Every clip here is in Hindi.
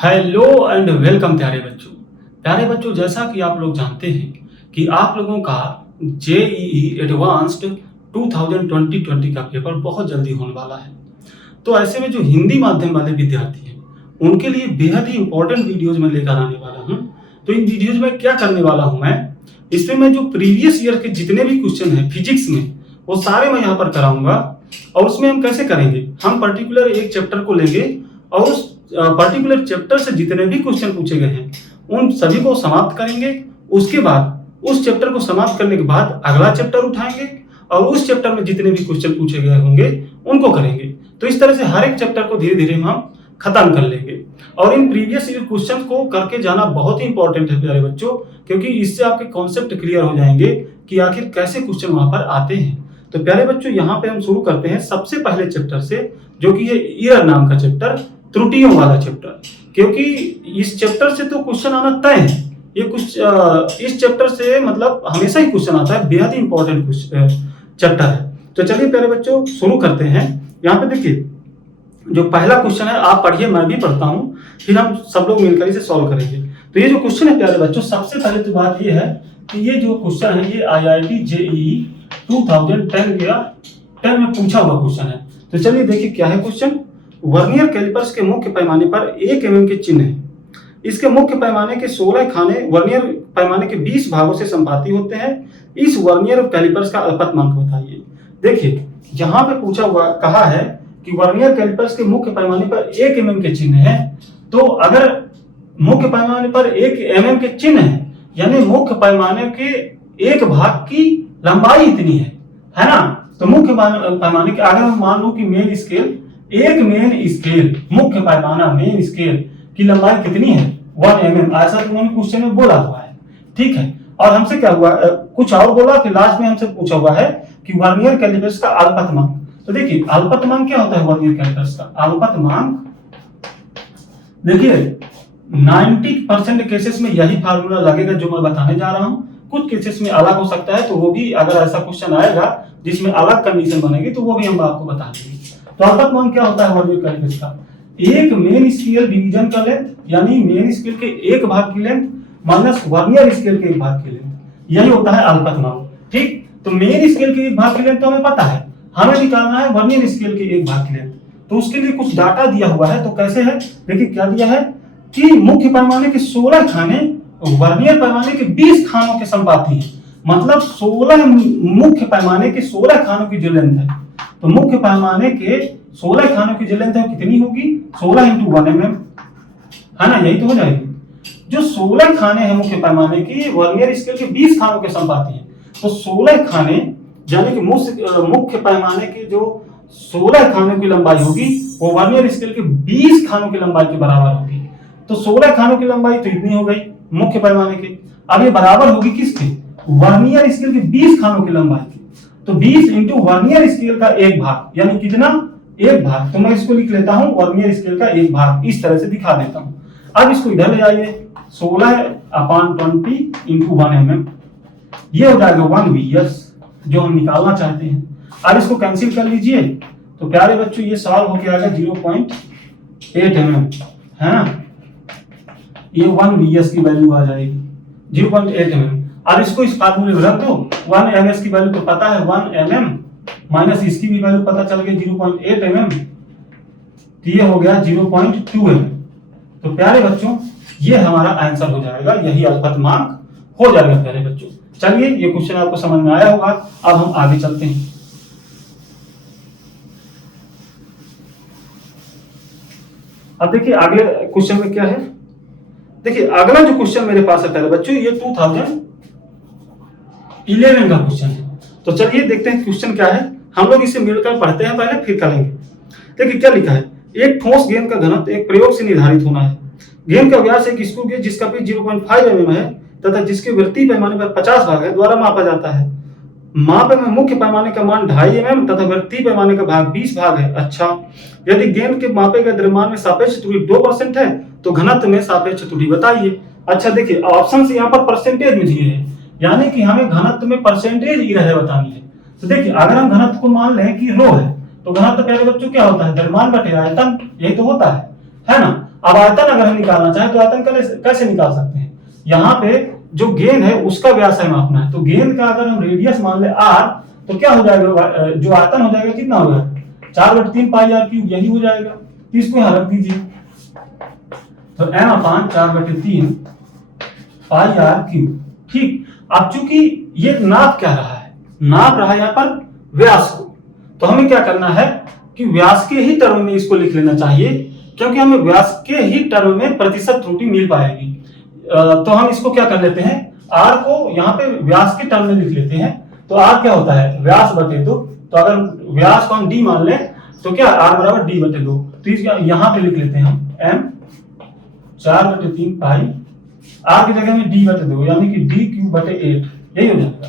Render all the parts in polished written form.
हेलो एंड वेलकम प्यारे बच्चों, जैसा कि आप लोग जानते हैं कि आप लोगों का जेईई एडवांस्ड 2020 का पेपर बहुत जल्दी होने वाला है। तो ऐसे में जो हिंदी माध्यम वाले विद्यार्थी हैं उनके लिए बेहद ही इंपॉर्टेंट वीडियोज में लेकर आने वाला हूं। तो इन वीडियोज में क्या करने वाला हूं इसमें मैं जो प्रीवियस ईयर के जितने भी क्वेश्चन हैं फिजिक्स में वो सारे मैं यहाँ पर कराऊंगा। और उसमें हम कैसे करेंगे, हम पर्टिकुलर एक चैप्टर को लेंगे और उस पर्टिकुलर चैप्टर से जितने भी क्वेश्चन पूछे गए हैं उन सभी को समाप्त करेंगे। उसके बाद उस चैप्टर को समाप्त करने के बाद अगला चैप्टर उठाएंगे और उस चैप्टर में जितने भी क्वेश्चन पूछे गए होंगे उनको करेंगे। तो इस तरह से हर एक चैप्टर को धीरे धीरे हम खत्म कर लेंगे। और इन प्रीवियस ईयर क्वेश्चन को करके जाना बहुत ही इंपॉर्टेंट है प्यारे बच्चों, क्योंकि इससे आपके कॉन्सेप्ट क्लियर हो जाएंगे कि आखिर कैसे क्वेश्चन वहां पर आते हैं। तो प्यारे बच्चों, यहाँ पे हम शुरू करते हैं सबसे पहले चैप्टर से, जो कि है ईयर नाम का चैप्टर, त्रुटियों वाला चैप्टर। क्योंकि इस चैप्टर से तो क्वेश्चन आना तय है। ये कुछ इस चैप्टर से मतलब हमेशा ही क्वेश्चन आता है, बेहद ही इंपॉर्टेंट चैप्टर है। तो चलिए प्यारे बच्चों शुरू करते हैं। यहाँ पे देखिए जो पहला क्वेश्चन है, आप पढ़िए, मैं भी पढ़ता हूँ, फिर हम सब लोग मिलकर इसे सॉल्व करेंगे। तो ये जो क्वेश्चन है प्यारे बच्चों, सबसे पहले तो बात ये है कि ये जो क्वेश्चन है ये IIT JEE 2010 में पूछा हुआ क्वेश्चन है। तो चलिए देखिए क्या है क्वेश्चन। वर्नियर कैलिपर्स के मुख्य पैमाने पर 1 mm के चिन्ह है। इसके मुख्य पैमाने के 16 खाने वर्नियर पैमाने के 20 भागों से संपाती होते हैं। इस वर्नियर कैलिपर्स का अल्पतमांक बताइए। देखिए यहाँ पे पूछा हुआ कहा है कि वर्नियर कैलिपर्स के मुख्य पैमाने पर 1 mm के चिन्ह है। तो अगर मुख्य पैमाने पर 1 mm के चिन्ह है यानी मुख्य पैमाने के एक भाग की लंबाई इतनी है ना। तो मुख्य पैमाने के अगर हम मान लो कि मेन स्केल, एक मेन स्केल, मुख्य पैमाना मेन स्केल की लंबाई कितनी है 1 mm, ऐसा तो उन्होंने क्वेश्चन में बोला हुआ है। ठीक है, और हमसे क्या हुआ, कुछ और बोला, फिर लास्ट में हमसे पूछा हुआ है कि वर्नियर कैलिपर्स का अल्पतमांक। तो देखिए अल्पतमांक क्या होता है वर्नियर कैलिपर्स का अल्पतमांक। देखिए 90% केसेस में यही फार्मूला लगेगा जो मैं बताने जा रहा हूं। कुछ केसेस में अलग हो सकता है, तो वो भी अगर ऐसा क्वेश्चन आएगा जिसमें अलग कंडीशन बनेगी तो वो भी हम आपको बता देंगे। तो अल्पतमांक क्या होता है वर्नियर कैलिपर्स का, एक मेन स्केल डिवीजन का लेंथ, यानी मेन स्केल के एक भाग की लेंथ माइनस वर्नियर स्केल के एक भाग की लेंथ, यही होता है अल्पतमांक। ठीक, तो मेन स्केल के एक भाग की लेंथ तो हमें पता है, हमें निकालना है वर्नियर स्केल के एक भाग की लेंथ। तो उसके लिए कुछ डाटा दिया हुआ है। तो कैसे है, देखिए क्या दिया है कि मुख्य पैमाने के 16 खाने वर्नियर पैमाने के 20 खानों के संपाती है। मतलब 16 मुख्य पैमाने के 16 खानों की जो लेंथ है, तो मुख्य पैमाने के 16 खानों की जो लेंथ है कितनी होगी, 16 × 1 mm, है ना, यही तो हो जाएगी। जो 16 खाने हैं मुख्य पैमाने की वर्नियर स्केल के 20 खानों के संपाती है। तो 16 खाने यानी कि मुख्य पैमाने के जो 16 खानों की लंबाई होगी वो वर्नियर स्केल के 20 खानों की लंबाई के बराबर होगी। तो 16 खानों की लंबाई तो इतनी हो गई मुख्य पैमाने की। अब ये बराबर होगी किसके, वर्नियर स्केल के 20 खानों की लंबाई की। तो 20 × वर्नियर स्केल का एक भाग, यानी कितना, एक भाग। तो मैं इसको लिख लेता हूं वर्नियर स्केल का एक भाग, इस तरह से दिखा देता हूं। अब इसको इधर ले आइए, 16/20 × 1 mm, ये हो जाएगा 1 VS जो हम निकालना चाहते हैं। अब इसको कैंसिल कर लीजिए। तो प्यारे बच्चों ये सॉल्व हो गया 0.8 mm, है ना, ये 1 VS की वैल्यू आ जाएगी 0.8 mm। अब इसको इस फार्मूले में रख दो, 1 ms की वैल्यू तो पता है 1 mm माइनस इसकी भी वैल्यू पता चल गई 0.8 mm, तो ये हो गया 0.2 mm। तो प्यारे बच्चों ये हमारा आंसर हो जाएगा, यही अल्पतमांक हो जाएगा प्यारे बच्चों। चलिए ये क्वेश्चन आपको समझ में आया होगा। अब हम आगे चलते हैं। अब देखिए अगले क्वेश्चन में क्या है। देखिए अगला जो क्वेश्चन मेरे पास है प्यारे बच्चों, ये 2011 का क्वेश्चन है। तो चलिए देखते हैं क्वेश्चन क्या है। हम लोग इसे मिलकर पढ़ते हैं पहले, फिर करेंगे। देखिए क्या लिखा है, एक ठोस गेंद का घनत्व एक प्रयोग से निर्धारित होना है। गेंद का व्यास एक स्क्रू गेज जिसका पिच 0.5 mm है तथा जिसके वृत्तीय पैमाने पर 50 भाग है द्वारा मापा जाता है। मापे में मुख्य पैमाने का मान 2.5 mm तथा वृत्तीय पैमाने का भाग 20 भाग है। अच्छा, यदि गेंद के मापे गए द्रव्यमान में सापेक्ष त्रुटि 2% है तो घनत्व में सापेक्ष त्रुटि बताइए। अच्छा देखिए ऑप्शन से यहाँ पर परसेंटेज में दिए हैं, यानी कि हमें घनत्व में परसेंटेज ही रहे बतानी है। तो देखिए अगर हम घनत्व को मान लें कि रो है, तो घनत्व प्यारे बच्चों क्या होता है, द्रव्यमान बटे आयतन, यही तो होता है ना। अब आयतन अगर हम निकालना चाहें तो आयतन कैसे निकाल सकते हैं? यहाँ पे जो गेंद है उसका व्यास हमें मापना है, तो गेंद का अगर हम रेडियस मान ले r, तो क्या हो जाएगा, जो आयतन हो जाएगा कितना होगा 4/3 पाई r क्यूब, यही हो जाएगा। तो इसको यहाँ रख दीजिए, तो m/4/3 पाई r क्यूब। ठीक, अब चूंकि ये नाप क्या रहा है, नाप रहा है यहाँ पर व्यास को, तो हमें क्या करना है कि व्यास के ही टर्म में इसको लिख लेना चाहिए, क्योंकि हमें व्यास के ही टर्म में प्रतिशत त्रुटि मिल पाएगी। तो हम इसको क्या कर लेते हैं, r को यहाँ पे व्यास के टर्म में लिख लेते हैं। तो r क्या होता है, व्यास बटे 2। तो अगर व्यास को हम d मान लें तो क्या r बराबर d बटे 2। तो यहाँ पे लिख लेते हैं हम m/4/3 पाई, r की जगह में d बटे 2, यानी कि d क्यूब बटे 8, यही हो जाएगा।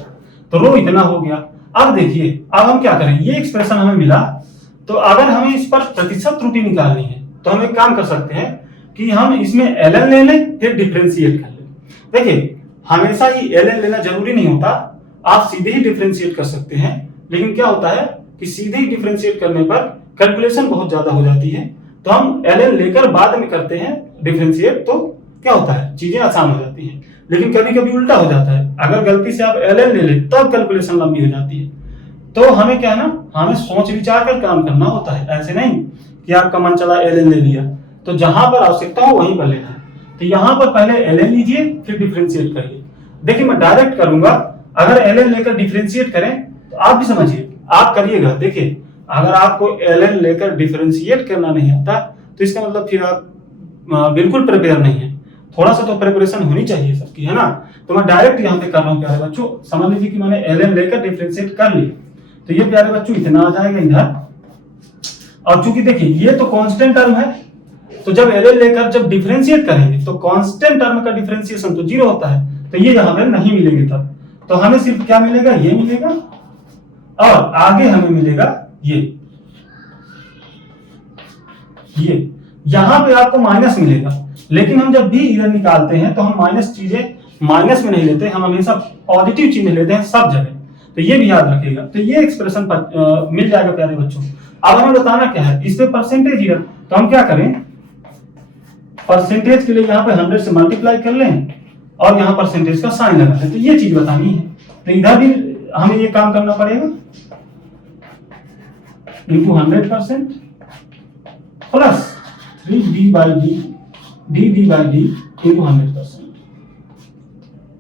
तो रो इतना हो गया। अब देखिए, अब हम क्या करें, ये एक्सप्रेशन हमें मिला, तो अगर हमें इस पर प्रतिशत त्रुटि निकालनी है तो हम एक काम कर सकते हैं कि हम इसमें ln ले लें, फिर डिफरेंशिएट कर लें। देखिए, हमेशा ही ln लेना जरूरी नहीं होता, आप सीधे ही डिफरेंशिएट कर सकते हैं, लेकिन क्या होता है कि सीधे ही डिफरेंशिएट करने पर कैलकुलेशन बहुत ज्यादा हो जाती है, तो हम ln लेकर बाद में करते हैं डिफरेंशिएट, तो क्या होता है चीजें आसान हो जाती हैं। लेकिन कभी कभी उल्टा हो जाता है, अगर गलती से आप ln ले लें तब कैलकुलेशन लंबी हो जाती है। तो हमें क्या है ना, हमें सोच विचार कर काम करना होता है, ऐसे नहीं कि आपका मन चला ln ले लिया। तो जहां पर आवश्यकता हो वहीं पर लेना है। तो यहां पर पहले ln लीजिए, फिर डिफरेंशिएट करिए। देखिए, मैं डायरेक्ट करूंगा, अगर ln लेकर डिफरेंशिएट करें तो आप भी समझिए, आप करिएगा। देखिए, अगर आपको ln लेकर डिफरेंशिएट करना नहीं आता तो इसका मतलब फिर आप बिल्कुल प्रिपेयर नहीं है। थोड़ा सा तो प्रिपरेशन होनी चाहिए सबकी, है ना। तो मैं डायरेक्ट यहाँ पे कर रहा हूँ प्यारे बच्चों। समझ लीजिए कि मैंने ln लेकर डिफरेंशिएट कर लिया, तो ये प्यारे बच्चों इतना आ जाएगा इधर। और चूंकि देखिए ये तो कांस्टेंट टर्म है, तो जब ln लेकर जब डिफरेंशिएट करेंगे तो कांस्टेंट टर्म का डिफरेंशिएशन तो 0 होता है, तो ये यहाँ पे नहीं मिलेंगे तब। तो हमें सिर्फ क्या मिलेगा, ये मिलेगा, और आगे हमें मिलेगा ये यहां पे आपको माइनस मिलेगा। लेकिन हम जब भी इधर निकालते हैं तो हम माइनस चीजें माइनस में नहीं लेते, हम हमेशा पॉजिटिव चीजें लेते हैं सब जगह। तो ये भी याद रखिएगा। तो ये एक्सप्रेशन मिल जाएगा प्यारे बच्चों। अब हमें बताना क्या है, इस पे परसेंटेज इधर, तो हम क्या करें, परसेंटेज के लिए यहाँ पे 100 से मल्टीप्लाई कर लें और यहाँ परसेंटेज का साइन लगा लें। तो ये चीज बतानी है, तो इधर भी हमें ये काम करना पड़ेगा, into 100% plus 3d/d dd/d into 100%।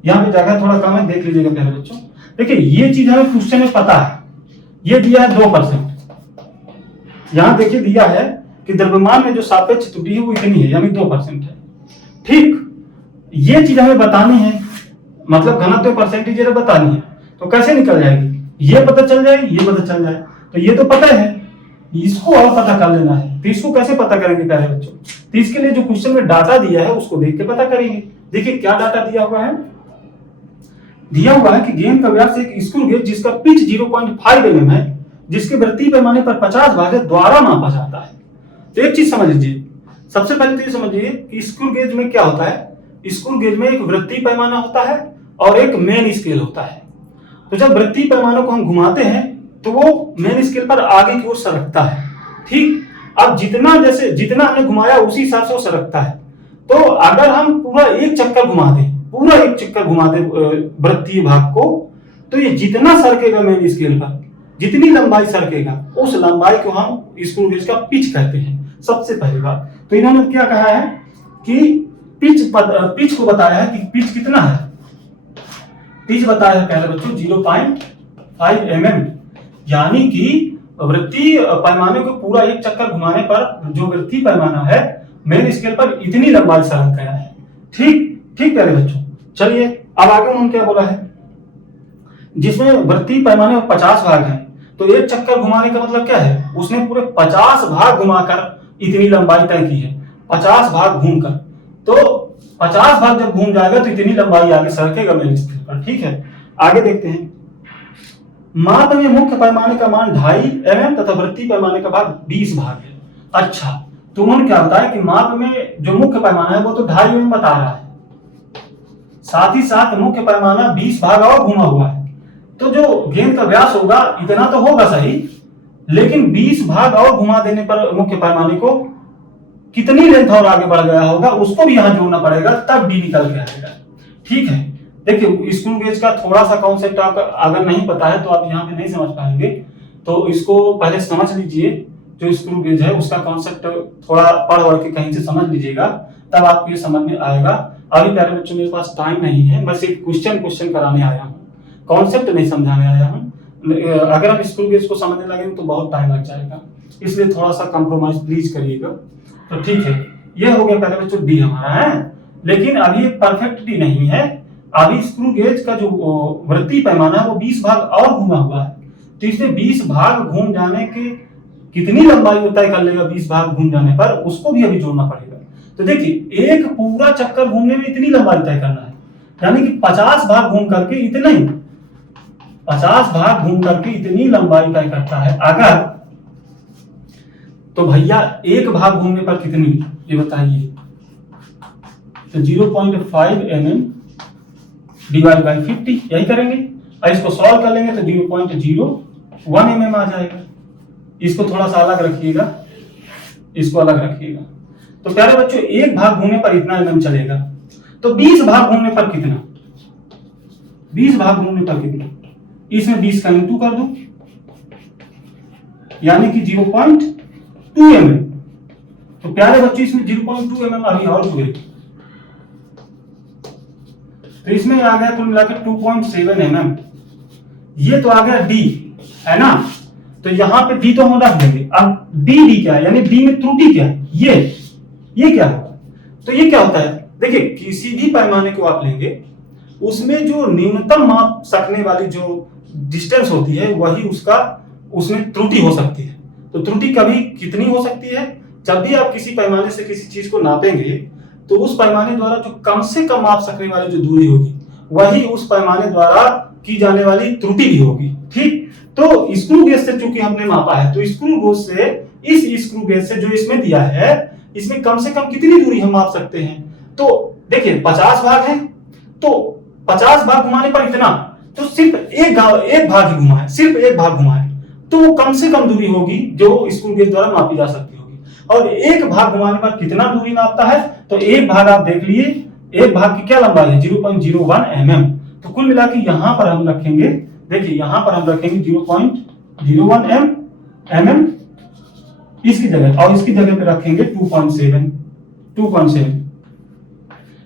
यहाँ पे जगह थोड़ा कम है, देख लीजिएगा प्यारे बच्चों। देखिए, ये चीज हमें क्वेश्चन में पता है, ये दिया है 2%। यहाँ देखिए दिया है कि द्रव्यमान में जो सापेक्ष त्रुटि है वो इतनी है, यानी 2% है। ठीक, ये चीज हमें बतानी है, मतलब घनत्व परसेंटेज बतानी है। तो कैसे निकल जाएगी, ये पता चल जाए, ये पता चल जाए, तो ये तो पता है, इसको और पता कर लेना है। तो इसको कैसे पता करेंगे प्यारे बच्चों, तो इसके लिए जो क्वेश्चन में डाटा दिया है उसको देख के पता करेंगे। देखिए क्या डाटा दिया हुआ है, दिया हुआ है कि गेंद का व्यास एक स्क्रू गेज जिसका पिच 0.5 mm है, जिसके वृत्तीय पैमाने पर 50 भाग द्वारा मापा जाता है। तो एक चीज समझ लीजिए, सबसे पहले तो ये समझिए कि स्क्रू गेज में क्या होता है। स्क्रू गेज में एक वृत्तीय पैमाना होता है और एक मेन स्केल होता है। तो जब वृत्तीय पैमानों को हम घुमाते हैं तो वो मेन स्केल पर आगे की ओर सरकता है। ठीक, अब जितना हमने घुमाया उसी हिसाब से वो सरकता है। तो अगर हम पूरा एक चक्कर घुमा दे वृत्तीय भाग को, तो ये जितना सरकेगा मेन स्केल पर, जितनी लंबाई सरकेगा, उस लंबाई को हम स्क्रू गेज का पिच कहते हैं। सबसे पहली बात तो इन्होंने क्या कहा है कि पिच को बताया है कि पिच कितना है। पिच बताया है पहले बच्चों 0.5 mm, यानी कि वृत्तीय पैमाने को पूरा एक चक्कर घुमाने पर जो वृत्तीय पैमाना है मेन स्केल पर इतनी लंबाई सरक गया है। ठीक प्यारे बच्चों, चलिए अब आगे उन्होंने क्या बोला है, जिसमें वृत्तीय पैमाने में 50 भाग हैं, तो एक चक्कर घुमाने का मतलब क्या है, उसने पूरे 50 भाग घुमाकर इतनी लंबाई तय की है। 50 भाग घूमकर, तो 50 भाग जब घूम जाएगा तो इतनी लंबाई आगे सरकेगा मेन स्केल पर। ठीक है, आगे देखते हैं। माप में मुख्य पैमाने का मान 2.5 mm तथा वृत्तीय पैमाने का भाग 20 भाग है। अच्छा, तो उन्होंने क्या बताया कि माप में जो मुख्य पैमाना है वो तो 2.5 mm बता रहा है, साथ ही साथ मुख्य पैमाना 20 भाग और घुमा हुआ है। तो जो गेंद का व्यास होगा इतना तो होगा सही, लेकिन 20 भाग और घुमा देने पर मुख्य पैमाने को कितनी लेंथ और आगे बढ़ गया होगा उसको भी यहाँ जोड़ना पड़ेगा, तब डी निकल के आएगा। ठीक है, देखिए स्क्रू गेज का थोड़ा सा कॉन्सेप्ट आपका अगर नहीं पता है तो आप यहाँ पे नहीं समझ पाएंगे, तो इसको पहले समझ लीजिए। जो स्क्रू गेज है उसका कॉन्सेप्ट थोड़ा पढ़ के कहीं से समझ लीजिएगा, तब आपको ये समझ में आएगा। अभी प्यारे बच्चों मेरे पास टाइम नहीं है, बस एक क्वेश्चन कराने आया हूँ, कॉन्सेप्ट नहीं समझाने आया हूँ। अगर आप स्क्रू गेज को समझने लगेंगे तो बहुत टाइम लग जाएगा, इसलिए थोड़ा सा कंप्रोमाइज प्लीज करिएगा। तो ठीक है, ये हो गया पहले बच्चों डी हमारा है, लेकिन अभी परफेक्ट डी नहीं है। अभी स्क्रू गेज का जो वृत्तीय पैमाना है वो 20 भाग और घूमा हुआ है, तो इसमें 20 भाग घूम जाने के कितनी लंबाई तय कर लेगा 20 भाग घूम जाने पर, उसको भी अभी जोड़ना पड़ेगा। तो देखिए एक पूरा चक्कर घूमने में इतनी लंबाई तय करना है, यानी कि 50 भाग घूम करके इतने 50 भाग घूम करके इतनी लंबाई तय करता है अगर, तो भैया एक भाग घूमने पर कितनी, ये बताइए। तो 0.5 mm डिवाइड बाई 50, यही करेंगे और इसको सॉल्व कर लेंगे तो 0.01 mm आ जाएगा। इसको थोड़ा सा अलग रखिएगा, इसको अलग रखिएगा। तो प्यारे बच्चों एक भाग घूमने पर इतना mm चलेगा, तो 20 भाग घूमने पर कितना, 20 भाग घूमने पर कितना, इसमें 20 का इंटू कर दो, यानी कि 0.2 mm। तो प्यारे बच्चों इसमें 0.2 mm अभी और जुड़े, तो इसमें आ गया कुल मिलाकर 2.7 mm। ये तो आ गया डी, है ना। तो यहाँ पे डी तो हम रख देंगे। अब डी क्या है, यानी डी में त्रुटि क्या है, ये क्या होगा। तो ये क्या होता है, देखिए किसी भी पैमाने को आप लेंगे उसमें जो न्यूनतम माप सकने वाली जो डिस्टेंस होती है वही उसका उसमें त्रुटि हो सकती है। तो त्रुटि कभी कितनी हो सकती है, जब भी आप किसी पैमाने से किसी चीज को नापेंगे तो उस पैमाने द्वारा जो कम से कम माप सकने वाली जो दूरी होगी वही उस पैमाने द्वारा की जाने वाली त्रुटि भी होगी। ठीक, तो स्क्रू गेज से चूंकि हमने मापा है, तो स्क्रू गेज से इस स्क्रू गेज से जो इसमें दिया है इसमें कम से कम कितनी दूरी हम माप सकते हैं। तो देखिए 50 भाग है, तो 50 भाग घुमाने पर इतना, तो सिर्फ एक भाग ही घुमा है, सिर्फ एक भाग घुमा है, तो वो कम से कम दूरी होगी जो स्क्रू गेज द्वारा मापी जा सकती होगी। और एक भाग घुमाने पर कितना दूरी मापता है, तो एक भाग आप देख लिए, एक भाग की क्या लंबाई है 0.01 mm। तो कुल मिला के यहाँ पर हम रखेंगे, देखिए यहाँ पर हम रखेंगे 0.01 mm इसकी जगह, और इसकी जगह पे रखेंगे 2.7,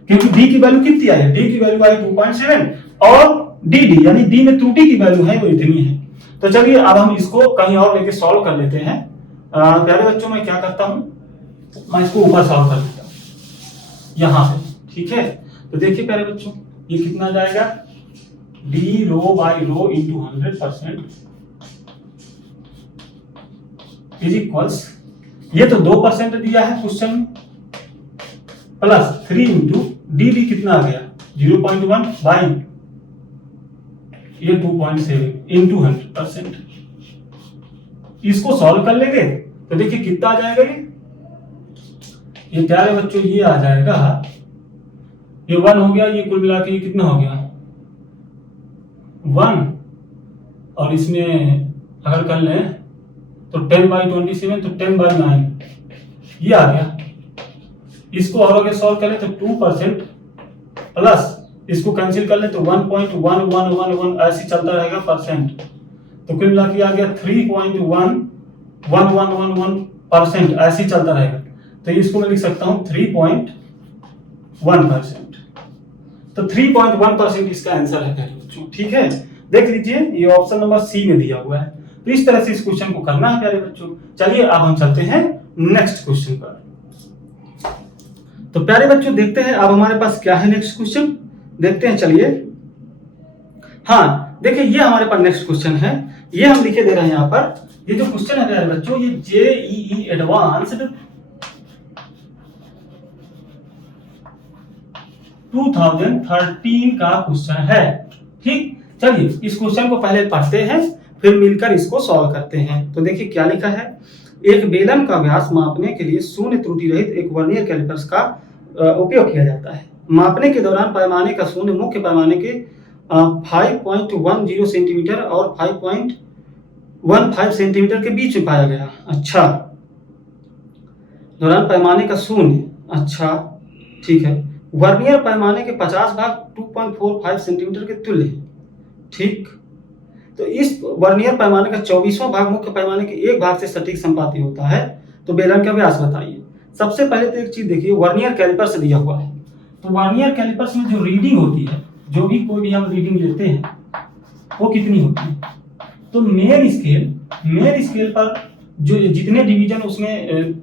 क्योंकि डी की वैल्यू कितनी आई है, डी की वैल्यू आई 2.7 और डी यानी डी में त्रुटि की वैल्यू है वो इतनी है। तो चलिए अब हम इसको कहीं और लेके सॉल्व कर लेते हैं। प्यारे बच्चों मैं क्या करता हूं, मैं इसको ऊपर सॉल्व कर लेता हूं यहां पे। ठीक है, तो देखिए प्यारे बच्चों ये कितना जाएगा, D row by row into 100% is equals, ये तो 2% दिया है क्वेश्चन में, प्लस 3 इंटू डी कितना आ गया 0.1 बाई ये 2.7 इंटू 100%। इसको सॉल्व कर लेंगे तो देखिए कितना आ जाएगा, ये प्यारे बच्चों ये आ जाएगा, ये 1 हो गया, ये कुल मिला के ये कितना हो गया 1, और इसमें अगर कर लें तो 10/27 तो 10/9 ये आ गया। इसको और आगे सॉल्व करें तो 2% प्लस इसको कैंसिल कर ले तो 1.1111 ऐसे चलता रहेगा परसेंट, तो कुल मिला के आ गया 3.1111% ऐसे चलता रहेगा। तो इसको मैं लिख सकता हूं 3.1%। तो 3.1% इसका आंसर है बच्चों। ठीक है, देख लीजिए ये ऑप्शन नंबर सी में दिया हुआ है। तो इस तरह से इस क्वेश्चन को करना है प्यारे बच्चों। चलिए अब हम चलते हैं नेक्स्ट क्वेश्चन पर। तो प्यारे बच्चों देखते हैं अब हमारे पास क्या है नेक्स्ट क्वेश्चन, देखते हैं। चलिए हाँ देखिए ये हमारे पास नेक्स्ट क्वेश्चन है, ये हम लिखे दे रहे हैं यहाँ पर। ये जो क्वेश्चन है प्यारे बच्चों ये जेईई एडवांस्ड 2013 का क्वेश्चन है। ठीक, चलिए इस क्वेश्चन को पहले पढ़ते हैं फिर मिलकर इसको सॉल्व करते हैं। तो देखिए क्या लिखा है, एक बेलन का व्यास मापने के लिए शून्य त्रुटि रहित एक वर्नियर कैलिपर्स का उपयोग किया जाता है। मापने के दौरान पैमाने का शून्य मुख्य पैमाने के 5.10 सेंटीमीटर और 5.15 सेंटीमीटर के बीच में पाया गया। अच्छा, दौरान पैमाने का शून्य, अच्छा ठीक है। वर्नियर पैमाने के 50 भाग 2.45 सेंटीमीटर के तुल्य है, ठीक। तो इस वर्नियर पैमाने का 24वां भाग मुख्य पैमाने के एक भाग से सटीक संपाती होता है। तो बेलन का व्यास बताइए। सबसे पहले तो एक चीज देखिए, वर्नियर कैलिपर से दिया हुआ है। तो वर्नियर कैलिपर्स में जो रीडिंग होती है, जो भी कोई भी हम रीडिंग लेते हैं, वो कितनी होती है? तो मेन स्केल पर जो जितने डिवीजन उसमें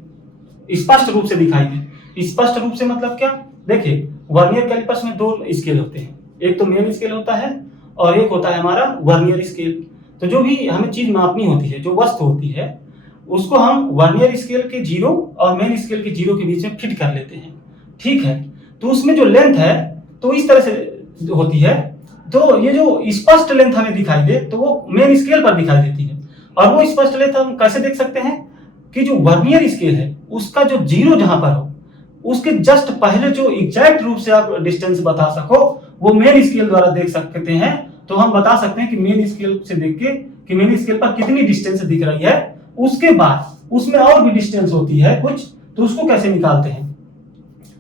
स्पष्ट रूप से दिखाई दे। स्पष्ट रूप से मतलब क्या? देखिए, वर्नियर कैलिपर्स में दो स्केल होते हैं, एक तो मेन स्केल होता है और एक होता है हमारा वर्नियर स्केल। तो जो भी हमें चीज मापनी होती है, जो वस्तु होती है, उसको हम वर्नियर स्केल के 0 और मेन स्केल के 0 के बीच में फिट कर लेते हैं, ठीक है। तो उसमें जो लेंथ है तो इस तरह से होती है। तो ये जो स्पष्ट लेंथ हमें दिखाई दे तो वो मेन स्केल पर दिखाई देती है। और वो स्पष्ट लेंथ हम कैसे देख सकते हैं कि जो वर्नियर स्केल है उसका जो 0 जहां पर हो, उसके जस्ट पहले जो एग्जैक्ट रूप से आप डिस्टेंस बता सको, वो मेन स्केल द्वारा देख सकते हैं। तो हम बता सकते हैं कि मेन स्केल से देख के कि मेन स्केल पर कितनी डिस्टेंस दिख रही है। उसके बाद उसमें और भी डिस्टेंस होती है कुछ, तो उसको कैसे निकालते हैं?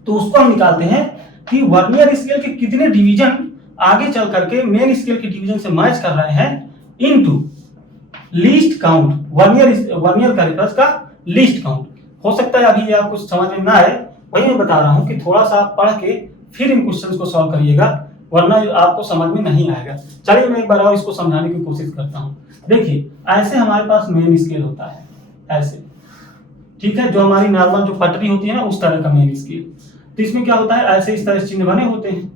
तो उसको हम निकालते हैं कि वर्नियर स्केल के कितने डिवीजन आगे चल करके मेन स्केल के डिवीजन से मैच कर रहे हैं into least count, vernier calipers का लीस्ट काउंट। हो सकता है अभी ये आपको समझ में ना आए, वही मैं बता रहा हूं कि थोड़ा सा आप पढ़ के फिर इन क्वेश्चंस को सॉल्व करिएगा, वरना आपको समझ में नहीं आएगा। चलिए मैं एक बार और इसको समझाने की कोशिश करता हूं। देखिए, ऐसे हमारे पास मेन स्केल होता है, ऐसे, ठीक है, जो हमारी नॉर्मल जो पटरी होती है ना, उस तरह का मेन स्केल। तो इसमें क्या होता है, ऐसे इस तरह से चिन्ह बने होते हैं,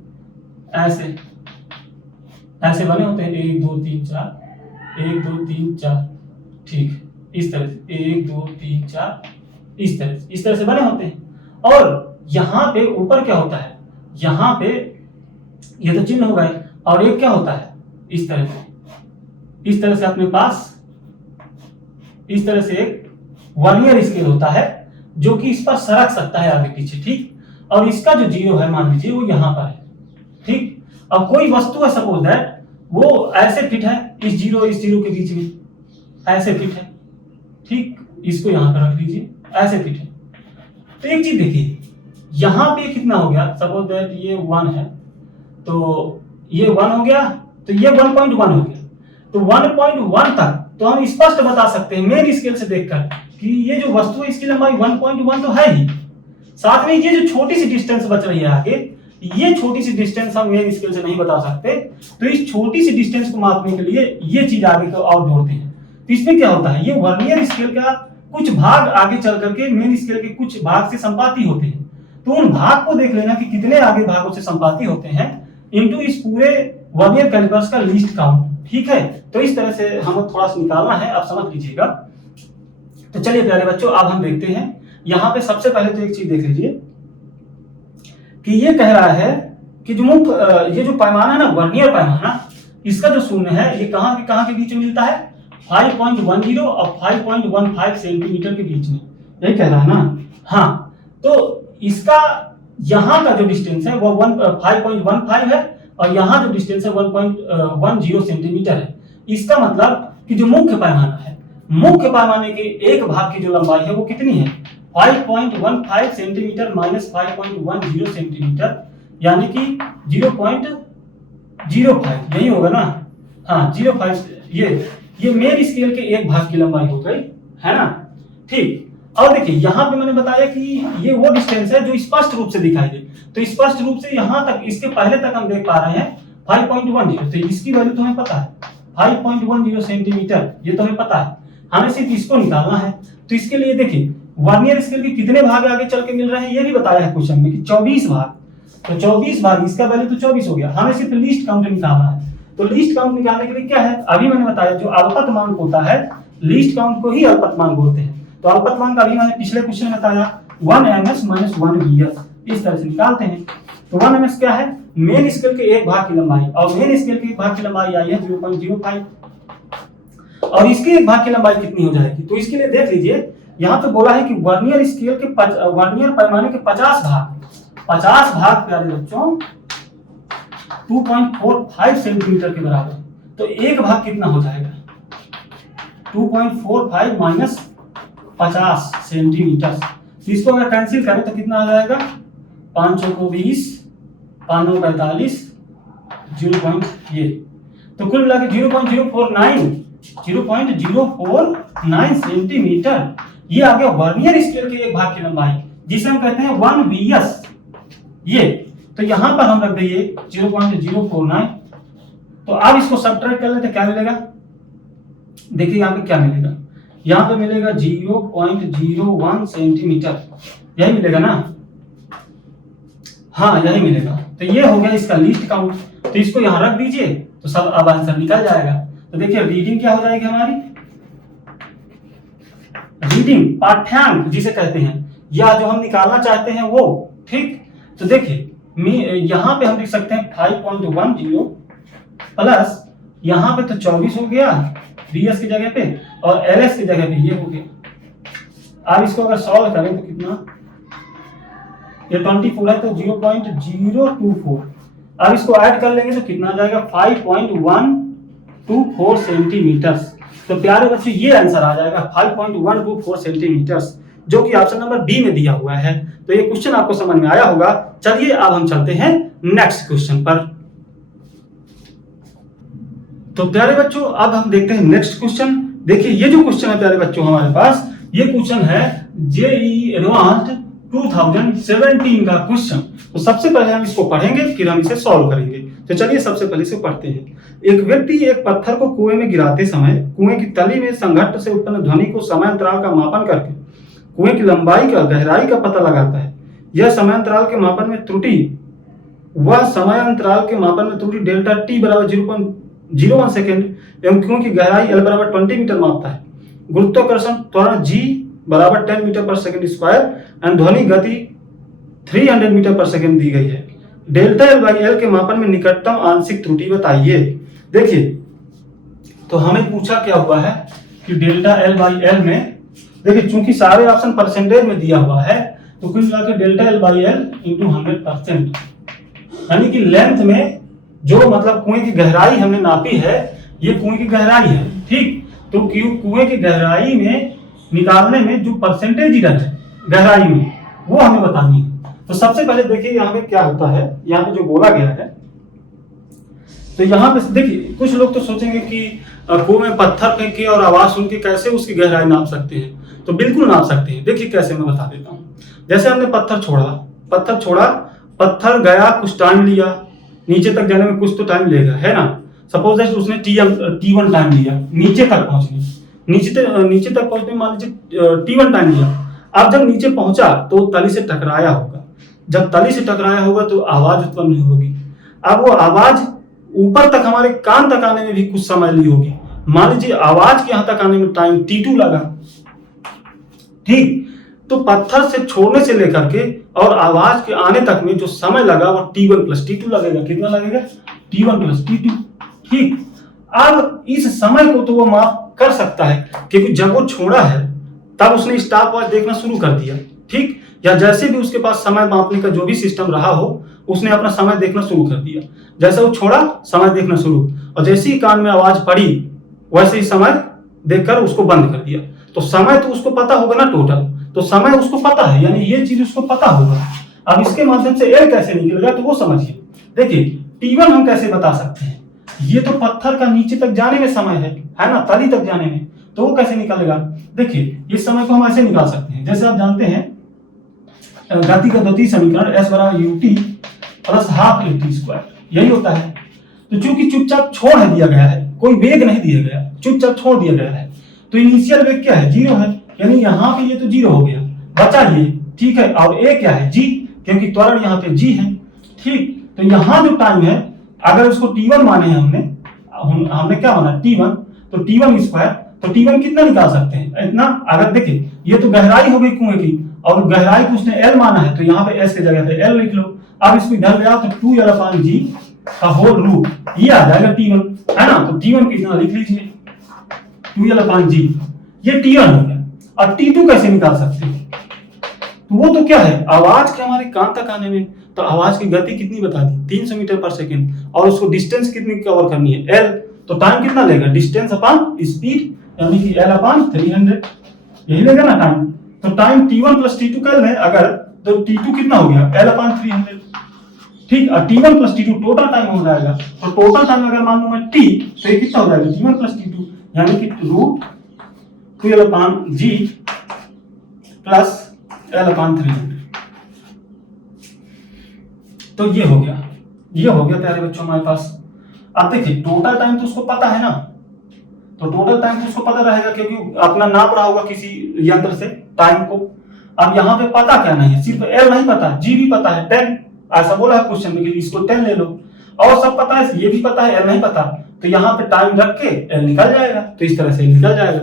ऐसे ऐसे बने होते हैं, 1 2 3 4, 1 2 3 4, ठीक, इस तरह से 1 2 3 4, इस तरह से बने होते हैं। और यहाँ पे ऊपर क्या होता है, यहाँ पे ये तो चिन्ह हो गए, और एक क्या होता है, इस तरह से अपने पास इस तरह से एक वर्नियर स्केल होता है जो कि इस पर सरक सकता है आगे पीछे, ठीक। और इसका जो 0 है मान लीजिए वो यहाँ पर है, ठीक। अब कोई वस्तु है, सपोज दैट वो ऐसे फिट है इस 0 के बीच में, ऐसे फिट है, ठीक। इसको यहां पर रख लीजिए, ऐसे फिट है। तो एक चीज देखिए, यहां पे कितना हो गया, सपोज दैट ये 1 है, तो ये 1 हो गया, तो ये 1.1 हो गया। तो 1.1 तक तो हम स्पष्ट बता सकते हैं मेन स्केल से देखकर कि ये जो वस्तु है इसकी लंबाई 1.1 तो है ही। साथ में ये जो छोटी सी डिस्टेंस बच रही है आगे, ये छोटी सी डिस्टेंस हम मेन स्केल से नहीं बता सकते। तो इस छोटी सी डिस्टेंस को मापने के लिए ये चीज आगे को और जोड़ते हैं। तो इसमें क्या होता है, ये वर्नियर स्केल का कुछ भाग आगे चल करके मेन स्केल के कुछ भाग से संपाती होते हैं। तो उन भाग को देख लेना कि कितने आगे भागों से संपाती होते हैं इनटू इस पूरे वर्नियर कैलिपर्स का लीस्ट काउंट, ठीक है। तो इस तरह से हमें थोड़ा सा निकालना है, आप समझ लीजिएगा। तो चलिए प्यारे बच्चों, अब हम देखते हैं। यहाँ पे सबसे पहले तो एक चीज देख लीजिए कि ये कह रहा है कि जो ये जो पैमाना है ना, वर्नियर पैमाना, इसका जो शून्य है ये कहाँ के बीच में मिलता है, 5.10 और 5.15 सेंटीमीटर के बीच में, यही कह रहा है ना। हाँ, तो इसका यहाँ का जो डिस्टेंस है वो 5.15 है और यहाँ जो डिस्टेंस है 1.10 सेंटीमीटर है। इसका मतलब कि जो मुख्य पैमाना है, मुख्य पैमाने के एक भाग की जो लंबाई है वो कितनी है, 5.15 सेंटीमीटर माइनस 5.10 सेंटीमीटर, यानी कि 0.05, यही होगा ना। हाँ, 0.5, ये मेन स्केल के एक भाग की लंबाई हो गई, है ना, ठीक। और देखिए यहाँ पे मैंने बताया कि ये वो डिस्टेंस है जो स्पष्ट रूप से दिखाई दे। तो स्पष्ट रूप से यहाँ तक, इसके पहले तक हम देख पा रहे हैं 5.10, तो इसकी वैल्यू तो हमें पता है 5.10 सेंटीमीटर, ये तो हमें पता है। हमें सिर्फ इसको निकालना है। तो इसके लिए देखिए, वर्नियर स्केल के कितने भाग आगे चल के मिल रहे हैं ये भी बताया है क्वेश्चन में कि 24 भाग। तो 24 भाग, इसका वैल्यू तो 24 हो गया। हमें सिर्फ लीस्ट काउंट निकालना है। तो लीस्ट काउंट निकालने के लिए क्या है, अभी मैंने बताया जो अल्पतमांक होता है, लीस्ट काउंट को ही अल्पतमांक बोलते हैं। तो अल्पतमांक अभी मैंने पिछले क्वेश्चन में बताया 1 ms माइनस 1 vs, इस तरह से निकालते हैं। तो 1 ms क्या है, मेन स्केल के एक भाग की लंबाई, और मेन स्केल के एक भाग की लंबाई आई है 0.05, और इसकी एक भाग की लंबाई कितनी हो जाएगी। तो इसके लिए देख लीजिए, यहाँ पे बोला है कि वर्नियर स्केल के वर्नियर पैमाने के 50 भाग प्यारे बच्चों 2.45 सेंटीमीटर के बराबर। तो एक भाग कितना हो जाएगा, 2.45 माइनस 50 सेंटीमीटर। तो इसको अगर कैंसिल करें तो कितना आ जाएगा, 500 को 20, 5 9 45, 0. ये तो कुल मिला के 0.049 सेंटीमीटर ये आ गया वर्नियर स्केल के एक भाग की लंबाई, जिसे हम कहते हैं 1 VS। ये तो यहां पर हम रख देंगे 0.049। तो अब इसको सब्ट्रैक्ट कर लेते, क्या मिलेगा, देखिए यहाँ पे क्या मिलेगा, यहाँ पे मिलेगा 0.01 सेंटीमीटर, यही मिलेगा ना, हाँ यही मिलेगा। तो ये हो गया इसका लीस्ट काउंट। तो इसको यहाँ रख दीजिए तो सब अब आंसर निकल जाएगा। तो देखिए रीडिंग क्या हो जाएगी हमारी, रीडिंग पाठ्यांक जिसे कहते हैं, या जो हम निकालना चाहते हैं वो, ठीक। तो देखिए यहाँ पे हम लिख सकते हैं 5.10 प्लस यहाँ पे तो 24 हो गया VS की जगह पे, और LS की जगह पे ये हो गया। अब इसको अगर सॉल्व करें तो कितना, ये 24 है तो 0.024। अब इसको ऐड कर लेंगे तो कितना आ जाएगा, 5.124 सेंटीमीटर। तो प्यारे बच्चों ये आंसर आ जाएगा 5.124 सेंटीमीटर, जो कि ऑप्शन नंबर बी में दिया हुआ है। तो ये क्वेश्चन आपको समझ में आया होगा। चलिए अब हम चलते हैं नेक्स्ट क्वेश्चन पर। तो प्यारे बच्चों अब हम देखते हैं नेक्स्ट क्वेश्चन। देखिए ये जो क्वेश्चन है प्यारे बच्चों हमारे पास, ये क्वेश्चन है जेईई एडवांस्ड 2017 का क्वेश्चन। तो सबसे पहले हम इसको पढ़ेंगे, फिर हम इसे सॉल्व करेंगे। तो चलिए सबसे पहले इसे पढ़ते हैं। एक व्यक्ति एक पत्थर को कुएं में गिराते समय कुएं की तली में संघट्ट से उत्पन्न ध्वनि को समय अंतराल का मापन करके कुएं की लंबाई का गहराई का पता लगाता है। यह समय अंतराल के मापन में त्रुटि डेल्टा टी बराबर 0.01 सेकेंड एवं कुएं की गहराई L बराबर 20 मीटर मापता है। गुरुत्वाकर्षण त्वरण G बराबर 10 मीटर पर सेकेंड स्क्वायर एंड ध्वनि गति 300 मीटर पर सेकेंड दी गई है। डेल्टा L बाई L के मापन में निकटतम आंशिक त्रुटि बताइए। देखिए तो हमें पूछा क्या हुआ है कि डेल्टा L बाई L में, देखिए चूंकि सारे ऑप्शन परसेंटेज में दिया हुआ है तो कुल मिलाकर delta L by L into 100%, यानी कि लेंथ में जो मतलब कुएं की गहराई हमने नापी है, ये कुएं की गहराई है, ठीक। तो कुएं की गहराई में निकालने में जो परसेंटेज इधर है गहराई में, वो हमें बतानी है। तो सबसे पहले देखिए यहाँ पे क्या होता है, यहाँ पे जो बोला गया है, तो यहाँ पे देखिए कुछ लोग तो सोचेंगे कि कुएं में पत्थर फेंके और आवाज सुन के कैसे उसकी गहराई नाप सकते हैं। तो बिल्कुल नाप सकते हैं। देखिए कैसे, मैं बता देता हूँ। जैसे हमने पत्थर छोड़ा, पत्थर गया, कुछ टाइम लिया, नीचे तक जाने में कुछ तो टाइम लेगा, है ना। सपोज दैट उसने T1 टाइम लिया नीचे तक पहुंचने, नीचे तक पहुंचने मान लीजिए T1 टाइम लिया। अब जब नीचे पहुंचा तो तली से टकराया होगा, जब तली से टकराया होगा तो आवाज उत्पन्न होगी। अब वो आवाज ऊपर तक हमारे कान तक आने में भी कुछ समय ली होगी। मान लीजिए आवाज के यहां तक आने में टाइम T2 लगा, ठीक। तो पत्थर से छोड़ने से लेकर के और आवाज के आने तक में जो समय लगा वो T1 प्लस T2 लगेगा। कितना लगेगा? T1 प्लस T2, ठीक। अब इस समय को तो वो माप कर सकता है, क्योंकि जब वो छोड़ा है तब उसने स्टॉप वॉच देखना शुरू कर दिया, ठीक। या जैसे भी उसके पास समय मापने का जो भी सिस्टम रहा हो, उसने अपना समय देखना शुरू कर दिया। जैसे वो छोड़ा, समय देखना शुरू, और जैसे ही कान में आवाज पड़ी वैसे ही समय देखकर उसको बंद कर दिया। तो समय तो उसको पता होगा ना टोटल, तो समय उसको पता है, यानी ये चीज उसको पता होगा। अब इसके माध्यम से L कैसे निकलेगा तो वो समझिए। देखिए T1 हम कैसे बता सकते हैं, ये तो पत्थर का नीचे तक जाने में समय है ना, तली तक जाने में, तो वो कैसे निकलेगा। देखिए इस समय को हम ऐसे निकाल सकते हैं, जैसे आप जानते हैं गति का द्वितीय समीकरण S बराबर ut plus half lt square, यही होता है। तो चूंकि चुपचाप छोड़ दिया गया है, कोई वेग नहीं दिया गया, चुपचाप छोड़ दिया गया है, तो इनिशियल वेग क्या है? 0 है, यानी यहाँ पे ये तो 0 हो गया, बचा ये, ठीक है। और a क्या है? g, क्योंकि त्वरण यहाँ पे g है, ठीक। तो यहाँ जो टाइम है, अगर उसको T1 माने हैं हमने क्या माना T1, तो T1 स्क्वायर, तो T1 कितना निकाल सकते हैं? इतना। अगर देखिए ये तो गहराई हो गई कुएं की, और गहराई को उसने L माना है, तो यहाँ पे S की जगह पे L लिख लो। अब इसको इधर ले आओ तो 2L/G का होल रूट, ये आ जाएगा T1, है ना। तो T1 कितना लिख लीजिए, 2L/G, ये T1 हो गया। और T2 कैसे निकाल सकते हैं? तो वो तो क्या है, आवाज के हमारे कान तक आने में, तो आवाज की गति कितनी बता दी? 300 मीटर पर सेकेंड, और उसको डिस्टेंस कितनी कवर करनी है? L। तो टाइम कितना लेगा? डिस्टेंस अपॉन स्पीड, यानी कि L/300, यही लेगा ना टाइम। तो टाइम t1 प्लस t2 कर लें अगर, तो t2 कितना हो गया L/300, ठीक। और t1 plus t2 total time हो जाएगा। तो टोटल टाइम अगर मान लूं मैं t, तो ये कितना हो जाएगा t1 प्लस t2, यानी कि √12/g प्लस L/300। तो ये हो गया प्यारे बच्चों हमारे पास। अब देखिए टोटल टाइम तो उसको पता है ना, तो टोटल टाइम तो उसको पता रहेगा क्योंकि अपना नाप रहा होगा किसी यंत्र से टाइम को। अब यहाँ पे पता क्या नहीं है, सिर्फ एल नहीं पता, जी भी पता है 10, ऐसा बोला है क्वेश्चन में कि इसको 10 ले लो, और सब पता है, ये भी पता है, एल नहीं पता, तो यहाँ पे टाइम रख के एल निकल जाएगा, तो इस तरह से निकल जाएगा।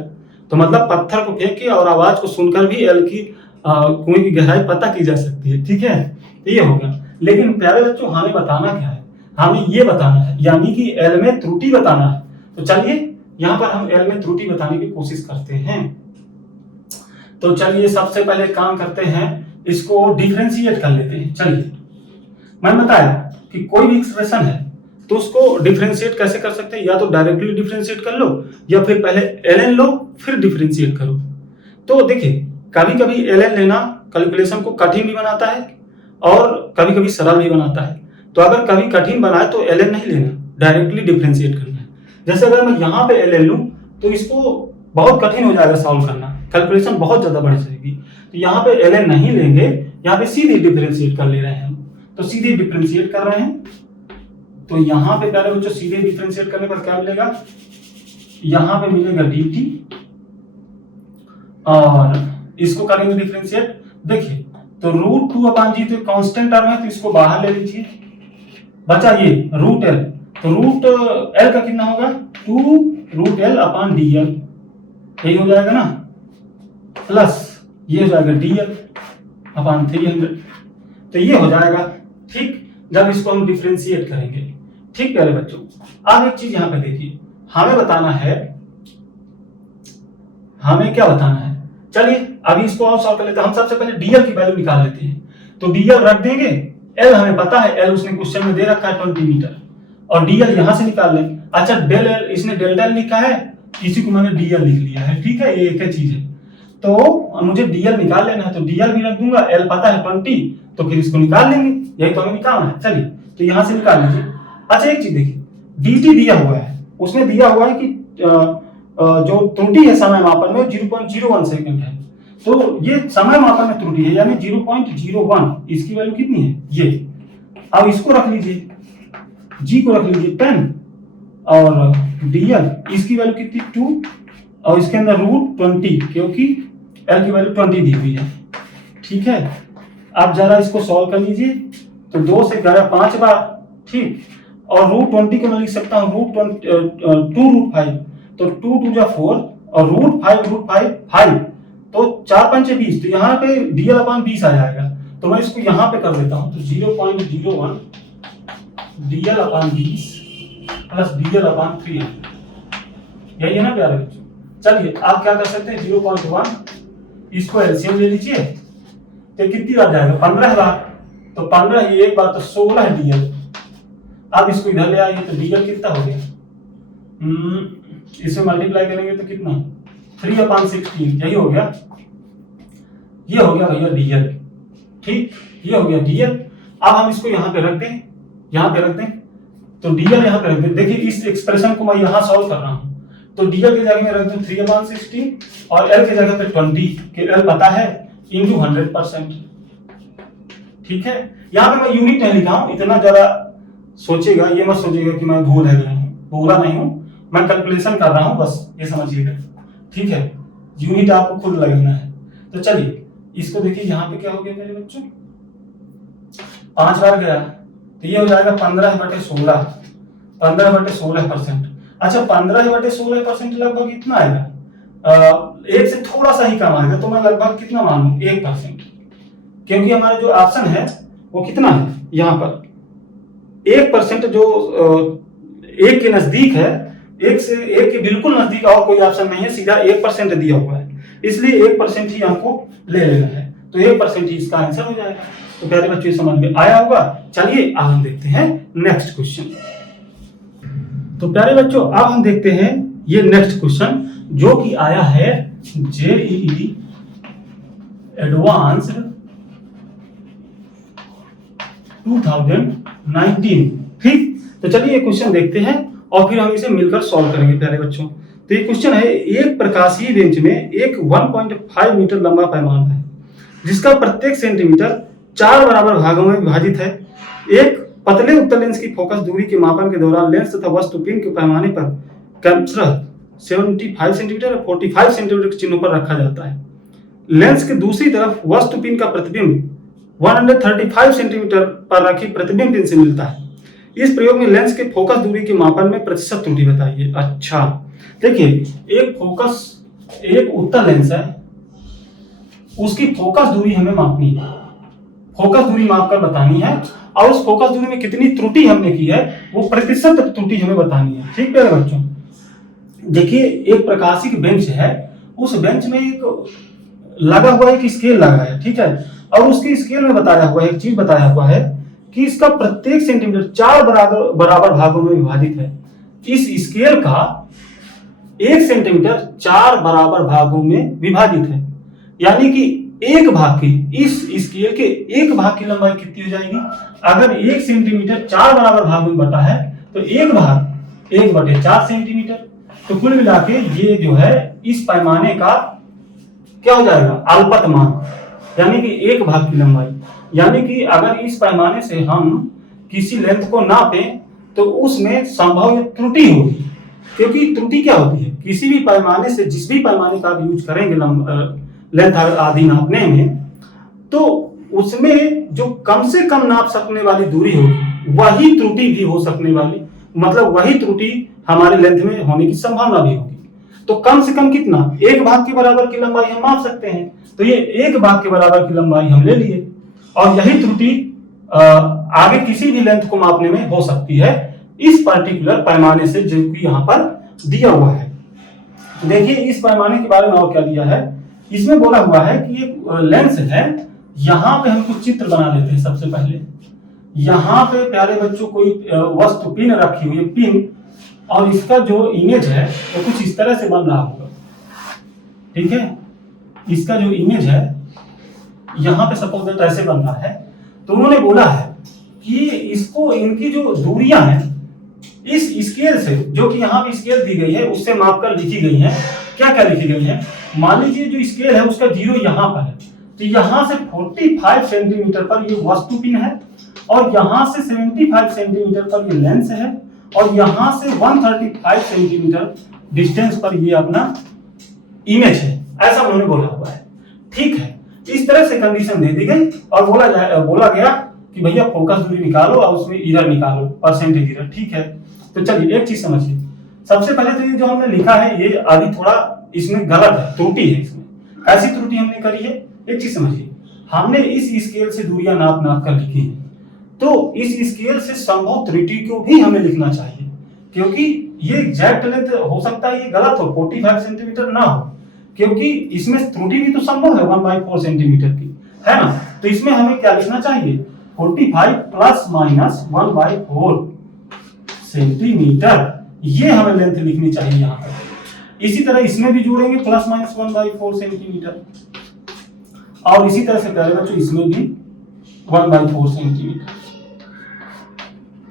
तो मतलब पत्थर को फेंक के और आवाज को सुनकर भी एल की कुएं की गहराई पता की जा सकती है, ठीक है। तो ये हो गया। लेकिन प्यारे बच्चों हमें बताना क्या है, हमें ये बताना है, यानी कि एल में त्रुटि बताना है। तो चलिए यहाँ पर हम एल में त्रुटि बताने की कोशिश करते हैं। तो चलिए सबसे पहले काम करते हैं, इसको डिफरेंशिएट कर लेते हैं। चलिए मैंने बताया कि कोई भी एक्सप्रेशन है तो उसको डिफरेंशिएट कैसे कर सकते हैं, या तो डायरेक्टली डिफरेंशिएट कर लो या फिर पहले ln लो फिर डिफरेंशिएट करो। तो देखिए कभी कभी ln लेना कैलकुलेशन को कठिन भी बनाता है और कभी कभी सरल भी बनाता है। तो अगर कभी कठिन बनाए तो ln नहीं लेना, डायरेक्टली डिफरेंशिएट करना है। जैसे अगर मैं यहाँ पे ln लूं तो इसको बहुत कठिन हो जाएगा सॉल्व करना, कैलकुलेशन बहुत ज्यादा बढ़ जाएगी। तो यहाँ पे ln नहीं लेंगे, यहाँ पे सीधे डिफरेंशिएट कर ले रहे हैं हम। तो सीधे डिफरेंशिएट कर रहे हैं, तो यहाँ पे प्यारे बच्चों सीधे डिफरेंशिएट करने पर क्या मिलेगा, यहाँ पे मिलेगा dt, और इसको करेंगे डिफरेंशिएट। देखिए तो √2/g तो कांस्टेंट टर्म है, तो इसको बाहर ले लीजिए, बचा ये √l, तो √l का कितना होगा 2√l/dl, यही हो जाएगा ना, प्लस ये हो जाएगा dl/300। तो ये हो जाएगा, ठीक, जब इसको हम डिफरेंशिएट करेंगे। ठीक प्यारे बच्चों, अब एक चीज यहाँ पे देखिए, हमें बताना है, हमें क्या बताना है। चलिए अभी इसको और सॉल्व कर लेते हैं। हम सबसे पहले dl की वैल्यू निकाल लेते हैं। तो dl रख देंगे, l हमें पता है, l उसने क्वेश्चन में दे रखा है 20 मीटर, और dl यहां से निकाल लें। अच्छा डेल l, इसने डेल्टा l लिखा है, इसी को मैंने dl लिख लिया है, ठीक है, ये एक ही चीज है। तो मुझे dl निकाल लेना है, तो dl भी रख दूंगा, l पता है 20, तो फिर इसको निकाल लेंगे, यही तो हमें निकालना है। चलिए तो यहां से निकाल लीजिए। अच्छा एक चीज देखिए, dt दिया हुआ है, उसमें दिया हुआ है कि जो त्रुटि है समय मापन में 0.01 सेकंड है, तो ये समय मापन में त्रुटि है, यानी 0.01, इसकी वैल्यू कितनी है ये। अब इसको रख लीजिए, g को रख लीजिए 10, और dl इसकी वैल्यू कितनी 2, और इसके अंदर √20, क्योंकि l की वैल्यू 20 दी हुई है, ठीक है। अब जरा इसको सॉल्व कर लीजिए, तो 2 से 11 5 बार, ठीक, और √20 को मैं लिख सकता हूँ 2√5, तो 2 2 जा 4, और √5 5, तो 4 5 20, तो यहाँ पे dl/20 आ जाएगा। तो मैं इसको यहाँ पे कर देता हूँ, तो 0.01 dl/20 प्लस dl/300, यही है ना प्यारे बच्चों। चलिए आप क्या कर सकते हैं, 0.1, इसको एलसीएम ले लीजिए, तो कितनी बार जाएगा 15 बार, तो 15 ही एक बार, तो 16 dl। अब इसको इधर ले आइए, तो dl कितना हो गया, इसे मल्टीप्लाई करेंगे तो कितना 3/16, यही हो गया, ये हो गया भैया dl, ठीक, ये हो गया dl। अब हम इसको यहाँ पे रख दें, यहाँ पे रख दें, तो dl यहाँ पे रख दें। देखिए इस एक्सप्रेशन को मैं यहाँ सॉल्व कर रहा हूँ, तो dl की जगह में रख दूं 3/16, और l की जगह पे 20, कि l पता है, इंटू 100%, ठीक है। यहाँ पे मैं यूनिट नहीं लिखा हूँ, इतना ज्यादा सोचेगा, ये मत सोचिएगा कि मैं भूल नहीं हूँ, मैं कैलकुलेशन कर रहा हूँ, बस ये समझिएगा, ठीक है। यूनिट आपको खुद लगाना है। तो चलिए इसको देखिए, यहाँ पे क्या हो गया मेरे बच्चों, 5 बार गया, तो ये हो जाएगा 15/16, 15/16%। अच्छा 15/16% लगभग कितना आएगा, एक से थोड़ा सा ही कम आएगा, तो मैं लगभग कितना मान लूं 1%, क्योंकि हमारा जो ऑप्शन है वो कितना है, यहाँ पर 1%, जो 1 के नजदीक है, 1 के बिल्कुल नजदीक और कोई ऑप्शन नहीं है, सीधा 1% दिया हुआ है, इसलिए 1% ही हमको ले लेना है, तो 1% ही इसका आंसर हो जाएगा। तो प्यारे बच्चों समझ में आया होगा। चलिए अब हम देखते हैं नेक्स्ट क्वेश्चन। तो प्यारे बच्चों अब हम देखते हैं ये नेक्स्ट क्वेश्चन, जो कि आया है JEE एडवांस्ड 2019। ठीक, तो चलिए एक क्वेश्चन देखते हैं और फिर हम इसे मिलकर सॉल्व करेंगे प्यारे बच्चों। तो ये क्वेश्चन है, एक प्रकाशीय बेंच में एक 1.5 मीटर लंबा पैमाना है जिसका प्रत्येक सेंटीमीटर 4 बराबर भागों में विभाजित है। एक पतले उत्तल लेंस की फोकस दूरी के मापन के दौरान लेंस तथा वस्तु पिन के पैमाने पर क्रमशः 75 सेंटीमीटर और 45 सेंटीमीटर के चिन्हों पर रखा जाता है। लेंस के दूसरी तरफ वस्तु पिन का प्रतिबिंब 135 सेंटीमीटर पर रखी प्रतिबिंब पिन से मिलता है। इस प्रयोग में लेंस के फोकस दूरी के मापन में प्रतिशत त्रुटि बताइए। अच्छा, देखिए एक उत्तल लेंस है, उसकी फोकस दूरी हमें मापनी है, फोकस दूरी मापकर बतानी है और उस फोकस दूरी में कितनी त्रुटि हमने की है वो प्रतिशत त्रुटि हमें बतानी है। ठीक है बच्चों, देखिए एक प्रकाशिक बेंच है, उस बेंच में एक लगा हुआ एक स्केल लगा है, ठीक है, और उसके स्केल में बताया हुआ एक चीज बताया हुआ है कि इसका प्रत्येक सेंटीमीटर 4 बराबर भागों में विभाजित है। इस स्केल का 1 सेंटीमीटर 4 बराबर भागों में विभाजित है, यानी कि एक भाग की, इस स्केल के एक भाग की लंबाई कितनी हो जाएगी? अगर 1 सेंटीमीटर 4 बराबर भाग में बटा है तो एक भाग 1/4 सेंटीमीटर। तो कुल मिला के ये जो है इस पैमाने का क्या हो जाएगा? अल्पतमांक, यानी कि एक भाग की लंबाई। यानी कि अगर इस पैमाने से हम किसी लेंथ को नापें तो उसमें संभव त्रुटि होगी, क्योंकि त्रुटि क्या होती है? किसी भी पैमाने से, जिस भी पैमाने का आप यूज करेंगे लेंथ आदि नापने में, तो उसमें जो कम से कम नाप सकने वाली दूरी होगी वही त्रुटि भी हो सकने वाली, मतलब वही त्रुटि हमारे लेंथ में होने की संभावना भी होगी। तो कम से कम कितना? एक भाग के बराबर की लंबाई हम माप सकते हैं, तो ये एक भाग के बराबर की लंबाई हम ले लिए, और यही त्रुटि आगे किसी भी लेंथ को मापने में हो सकती है इस पर्टिकुलर पैमाने से जो कि यहाँ पर दिया हुआ है। देखिए इस पैमाने के बारे में और क्या दिया है, इसमें बोला हुआ है कि एक लेंस है, यहाँ पे हम कुछ चित्र बना लेते हैं। सबसे पहले यहाँ पे प्यारे बच्चों कोई वस्तु पिन रखी हुई है, पिन, और इसका जो इमेज है वो कुछ इस तरह से बन रहा होगा, ठीक है। इसका जो इमेज है यहाँ पे सपोज दैट ऐसे बन रहा है, तो उन्होंने बोला है कि इसको, इनकी जो दूरियां हैं इस स्केल से, जो कि यहाँ पे स्केल दी गई है उससे मापकर लिखी गई है। क्या क्या लिखी गई है? मान लीजिए जो स्केल है उसका 0 यहाँ पर है, तो यहाँ से 45 सेंटीमीटर पर ये वस्तु पिन है, और यहाँ से 75 सेंटीमीटर पर ये लेंस है, और यहाँ से 135 सेंटीमीटर डिस्टेंस पर ये अपना इमेज है, ऐसा उन्होंने बोला हुआ है। ठीक है, इस तरह से कंडीशन दे दी गई और बोला गया कि भैया फोकस दूरी निकालो और उसमें एरर निकालो, परसेंटेज एरर। ठीक है, तो चलिए एक चीज समझिए। सबसे पहले तो ये जो हमने लिखा है ये अभी थोड़ा इसमें गलत है, त्रुटि है इसमें। ऐसी त्रुटि हमने करी है, एक चीज समझिए, हमने इस स्केल से दूरियां नाप कर लिखी है, तो इस स्केल से संभव त्रुटि को भी हमें लिखना चाहिए, क्योंकि ये एग्जैक्ट लेंथ हो सकता है ये गलत हो, 45 सेंटीमीटर ना हो, क्योंकि इसमें त्रुटि भी तो संभव है 1/4 सेंटीमीटर की, है ना। तो इसमें हमें क्या लिखना चाहिए? 45 प्लस माइनस 1/4 सेंटीमीटर, ये हमें लेंथ लिखनी चाहिए यहाँ पर। इसी तरह इसमें भी जोड़ेंगे प्लस माइनस 1/4 सेंटीमीटर, और इसी तरह से प्यारे बच्चों इसमें भी 1/4 सेंटीमीटर।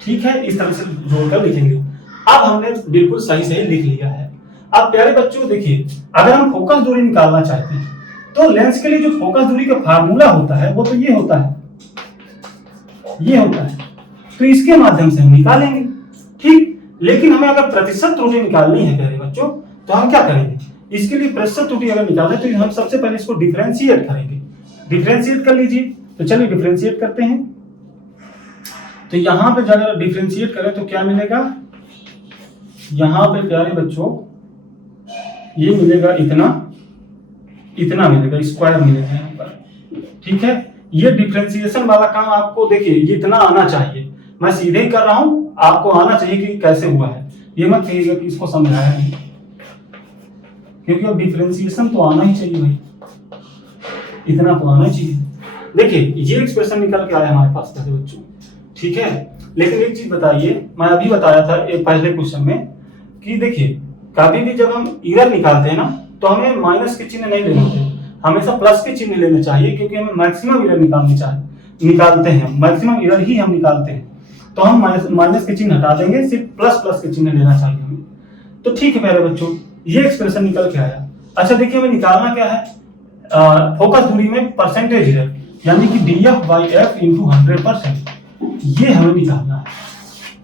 ठीक है, इस तरह से जोड़कर लिखेंगे। अब हमने बिल्कुल सही सही लिख लिया है। अब प्यारे बच्चों देखिए, अगर हम फोकस दूरी निकालना चाहते हैं तो लेंस के लिए जो फोकस दूरी का फार्मूला होता है वो तो ये होता है, ये होता है, तो इसके माध्यम से हम निकालेंगे। ठीक, लेकिन हमें अगर प्रतिशत त्रुटि निकालनी है प्यारे बच्चों, तो हम क्या करेंगे? इसके लिए प्रतिशत त्रुटि अगर निकालना है तो हम सबसे पहले इसको डिफरेंशिएट करेंगे। डिफरेंशिएट कर लीजिए, तो चलिए डिफरेंशिएट करते हैं। तो यहां पे अगर डिफरेंशिएट करें तो क्या मिलेगा? यहां पे प्यारे बच्चों ये मिलेगा इतना, इतना मिलेगा, स्क्वायर मिलेगा यहाँ पर। ठीक है, ये डिफरेंशिएशन वाला काम आपको देखिए ये इतना आना चाहिए, मैं सीधे ही कर रहा हूं, आपको आना चाहिए कि कैसे हुआ है। ये मत कहिएगा कि इसको समझाया नहीं, क्योंकि अब डिफरेंशिएशन तो आना ही चाहिए भाई, इतना तो आना चाहिए। देखिए ये एक्सप्रेशन निकल के आया हमारे पास पहले बच्चों, ठीक है। लेकिन एक चीज बताइए, मैं अभी बताया था एक पहले क्वेश्चन में कि देखिए कभी भी जब हम एरर निकालते हैं ना तो हमें माइनस के चिन्ह नहीं लेना होते, हमेशा प्लस के चिन्ह लेने चाहिए, क्योंकि हमें मैक्सिमम एरर निकालते हैं, मैक्सिमम एरर ही हम निकालते हैं। तो हम माइनस के चिन्ह हटा देंगे, सिर्फ प्लस प्लस के चिन्ह लेना चाहिए हमें। तो ठीक है प्यारे बच्चों, ये एक्सप्रेशन निकल के आया। अच्छा देखिए, हमें निकालना क्या है, फोकस दूरी में परसेंटेज एरर, यानी कि df/f × 100%, ये हमें निकालना है।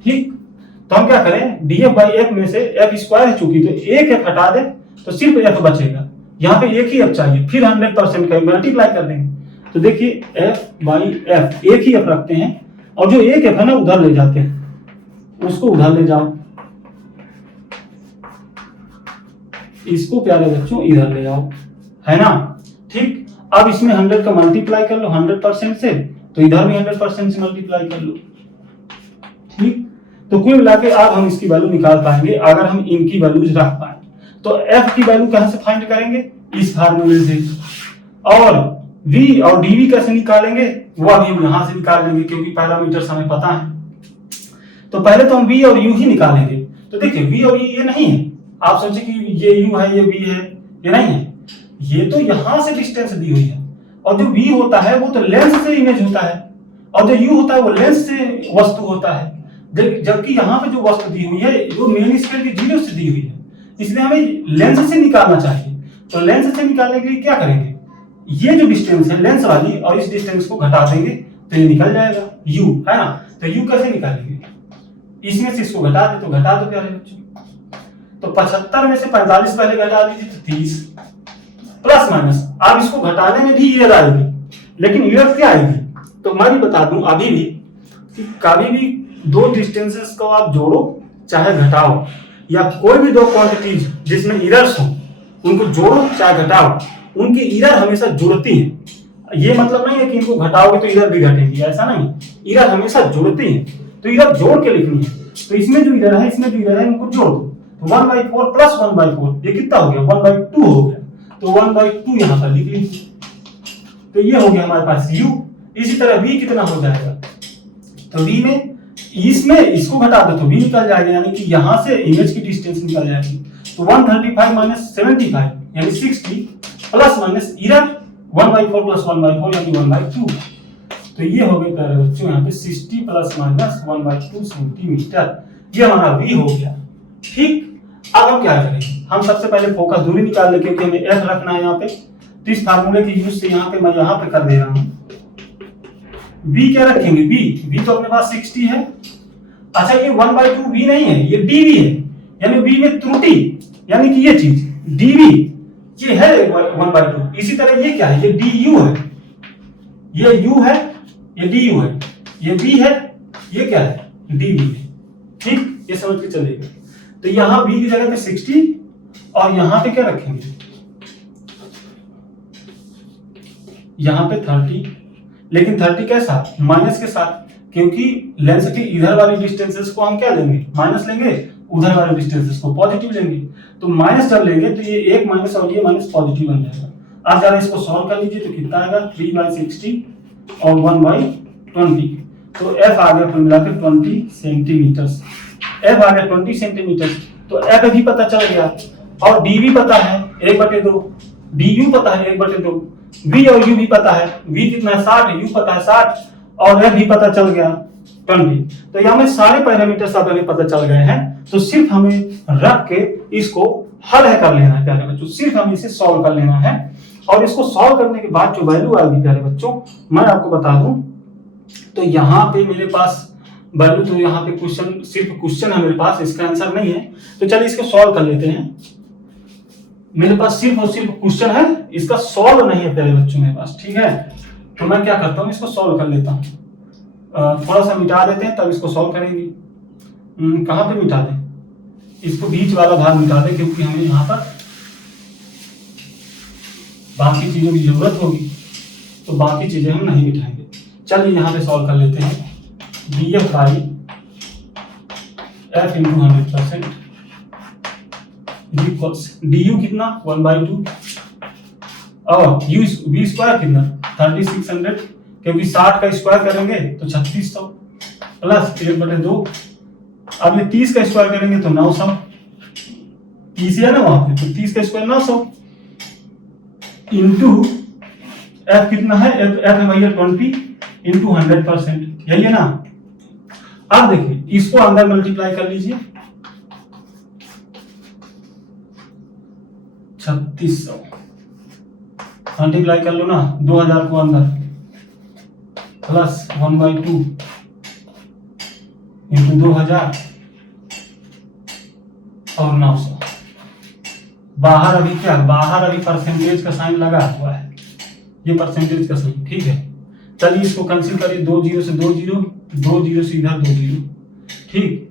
ठीक, तो हम क्या करें, df/f में से f स्क्वायर है चूंकि, तो एक f हटा दे तो सिर्फ f बचेगा। यहाँ पे एक ही f चाहिए, फिर 100% का मल्टीप्लाई कर देंगे। तो देखिए f/f, एक ही f रखते हैं, और जो एक f है ना उधर ले जाते हैं, उसको उधर ले जाओ, इसको प्यारे बच्चों इधर ले जाओ, है ना। ठीक, अब इसमें 100 का मल्टीप्लाई कर लो 100% से, तो इधर भी 100% से मल्टीप्लाई कर लो। ठीक, तो कुल मिला के अब हम इसकी वैल्यू निकाल पाएंगे अगर हम इनकी वैल्यूज रख पाए। तो f की वैल्यू कहां से फाइंड करेंगे, इस फार्मूले से, और v और dv कैसे निकालेंगे, वो अभी हम यहां से निकाल लेंगे, क्योंकि पैरामीटर्स हमें पता है। तो पहले तो हम v और u ही निकालेंगे। तो देखिए v और u ये नहीं है, आप सोचे कि ये u है ये v है, ये नहीं है, ये तो यहां से डिस्टेंस दी हुई है, और जो v होता है वो तो लेंस से इमेज होता है, और जो u होता है वो लेंस से वस्तु होता है। जबकि यहाँ पे जो वस्तु दी हुई है वो मेन स्केल की 0 से दी हुई है, इसलिए हमें लेंस से निकालना चाहिए। तो लेंस से निकालने के लिए क्या करेंगे, ये जो डिस्टेंस है लेंस वाली, और इस डिस्टेंस को घटा देंगे तो ये निकल जाएगा u, है ना। तो u कैसे निकालेंगे, इसमें से इसको घटा दे, तो घटा दो प्यारे बच्चों। तो 75 में से 45 पहले घटा दीजिए, तो 30 प्लस माइनस। अब इसको घटाने में भी एरर आएगी, लेकिन एरर क्या आएगी, तो मैं भी बता दूं अभी भी कि कभी भी दो डिस्टेंसेस को आप जोड़ो चाहे घटाओ, या कोई भी दो क्वांटिटीज जिसमें एरर्स हो उनको जोड़ो चाहे घटाओ, उनकी एरर हमेशा जुड़ती है। ये मतलब नहीं है कि इनको घटाओगे तो एरर भी घटेगी, ऐसा नहीं, एरर हमेशा जुड़ती है। तो एरर जोड़ के लिखनी है, तो इसमें जो एरर है इसमें जो एरर है इनको जोड़ दो। तो 1/4 प्लस 1/4 ये कितना हो गया, 1/2 हो गया, तो 1/2 यहाँ पर लिख लीजिए। तो ये हो गया हमारे पास u। इसी तरह v कितना हो जाएगा, तो v में इसमें इसको घटा दो तो v निकल जाएगा, यानी कि यहाँ से इमेज की डिस्टेंस निकल जाएगी। तो 135 माइनस 75 यानी 60 प्लस माइनस एरर 1/4 प्लस 1/4 यानी 1/2। तो ये हो गए प्यारे बच्चों यहाँ पे 60 प्लस माइनस 1/2 सेंटीमीटर, ये हमारा v हो गया। ठीक, अब हम क्या करेंगे, हम सबसे पहले फोकस दूरी निकाल लें, क्योंकि हमें f रखना है यहाँ पे। तो इस फार्मूले के यूज से यहाँ पे मैं यहाँ पे कर दे रहा हूँ, v क्या रखेंगे, v तो अपने पास 60 है। अच्छा ये 1/2 v नहीं है, ये dv है, यानी v में त्रुटि, यानी कि ये चीज dv ये है 1/2। इसी तरह ये क्या है, ये du है, ये u है, ये du है, ये v है, ये क्या है, dv है। ठीक, ये समझ के चलेगा। तो यहाँ v की जगह पे 60 और यहाँ पे क्या रखेंगे, यहाँ पे 30, लेकिन 30 कैसा, माइनस के साथ, क्योंकि लेंस के इधर वाली डिस्टेंसेस को हम क्या लेंगे, माइनस लेंगे, उधर वाले डिस्टेंसेस को पॉजिटिव लेंगे। तो माइनस जब लेंगे तो ये एक माइनस और ये माइनस पॉजिटिव बन जाएगा। आप जरा इसको सॉल्व कर लीजिए, तो कितना आएगा, 3/60 और 1/20। तो f आ गया कुल मिलाकर 20 सेंटीमीटर, f आ गया 20 सेंटीमीटर। तो f भी पता चल गया, और d भी पता है 1/2, du पता है 1/2, v और u भी पता है, v कितना है 60, u पता है 60, और f भी पता चल गया 20। तो यहाँ में सारे पैरामीटर्स अब हमें पता चल गए हैं। तो सिर्फ हमें रख के इसको हल है कर लेना है प्यारे बच्चों, सिर्फ हमें इसे सॉल्व कर लेना है। और इसको सॉल्व करने के बाद जो वैल्यू आएगी प्यारे बच्चों, मैं आपको बता दूं, तो यहाँ पे मेरे पास वैल्यू, तो यहाँ पे क्वेश्चन, सिर्फ क्वेश्चन है मेरे पास, इसका आंसर नहीं है। तो चलिए इसको सॉल्व कर लेते हैं। मेरे पास सिर्फ और सिर्फ क्वेश्चन है, इसका सॉल्व नहीं है प्यारे बच्चों मेरे पास। ठीक है, तो मैं क्या करता हूँ, इसको सॉल्व कर लेता हूँ। थोड़ा सा मिटा देते हैं तब इसको सॉल्व करेंगे। कहाँ पे मिटा दें, इसको बीच वाला भाग मिटा दें, क्योंकि हमें यहाँ पर बाकी चीजों की जरूरत होगी, तो बाकी चीजें हम नहीं मिटाएंगे। चलिए यहाँ पे सॉल्व कर लेते हैं। df/f × 100% du कितना 1/2, और v स्क्वायर कितना 3600, क्योंकि 60 का स्क्वायर करेंगे तो 3600 प्लस 1/2। अब ये 30 का स्क्वायर करेंगे तो 900, 30 है ना वहां पे, तो 30 का स्क्वायर 900 इंटू एफ कितना है, एफ है भैया 20 इंटू 100%, यही है ना। अब देखिए इसको अंदर मल्टीप्लाई कर लीजिए, 3600 मल्टीप्लाई कर लो ना, 2000 को अंदर प्लस 1/2 इंटू 2000 और 900। बाहर अभी क्या, बाहर अभी परसेंटेज का साइन लगा हुआ है, ये परसेंटेज का साइन, ठीक है। चलिए इसको कैंसिल करिए, 2 0 से 2 0, 2 0 से इधर 2 0, ठीक।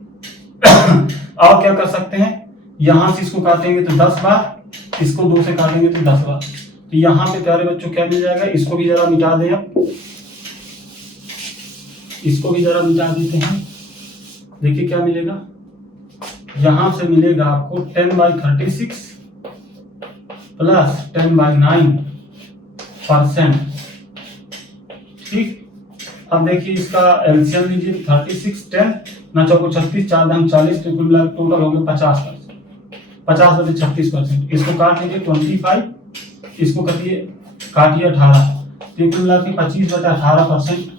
और क्या कर सकते हैं, यहां से इसको काटेंगे तो 10 बार, इसको 2 से काटेंगे तो 10 बार। तो यहाँ पे प्यारे बच्चों क्या मिल जाएगा, इसको भी जरा मिटा दें, अब इसको भी जरा मिटा देते हैं। देखिए क्या मिलेगा, यहां से मिलेगा आपको 10/36 प्लस 10/9%, ठीक। अब देखिए इसका एलसीएम लीजिए, 36 10 ना चौको 36 4 दाम 40, तो कुल टोटल हो गया 50%, 50/36%। इसको काट लीजिए 25, इसको काटिए 18, तो कुल मिला के 25/18%,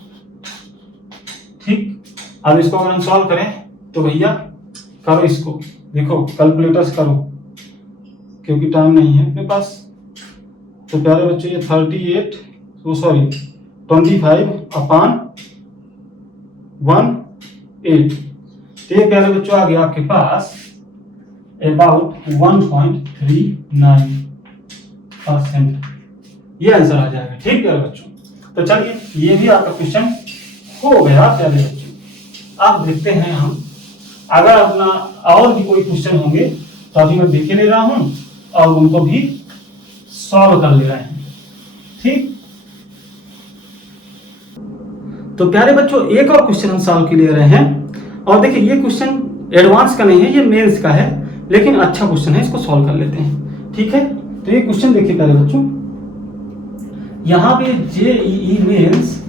ठीक। अब इसको अगर हम सॉल्व करें तो भैया करो इसको, देखो कैलकुलेटर से करो क्योंकि टाइम नहीं है अपने पास। तो प्यारे बच्चों ये 25/18 तो ये प्यारे बच्चों आ गया आपके पास अबाउट 1.39%, ये आंसर आ जाएगा, ठीक प्यारे बच्चों। तो चलिए ये भी आपका क्वेश्चन हो गया प्यारे बच्चों। अब देखते हैं हम, अगर अपना और भी कोई क्वेश्चन होंगे तो अभी मैं देखे ले रहा हूं और उनको भी सॉल्व कर ले रहे हैं, ठीक। तो प्यारे बच्चों एक और क्वेश्चन हम सॉल्व के ले रहे हैं, और देखिए ये क्वेश्चन एडवांस का नहीं है, ये मेंस का है, लेकिन अच्छा क्वेश्चन है, इसको सॉल्व कर लेते हैं, ठीक है। तो ये क्वेश्चन देखिए प्यारे बच्चों, यहां पे जेईई मेंस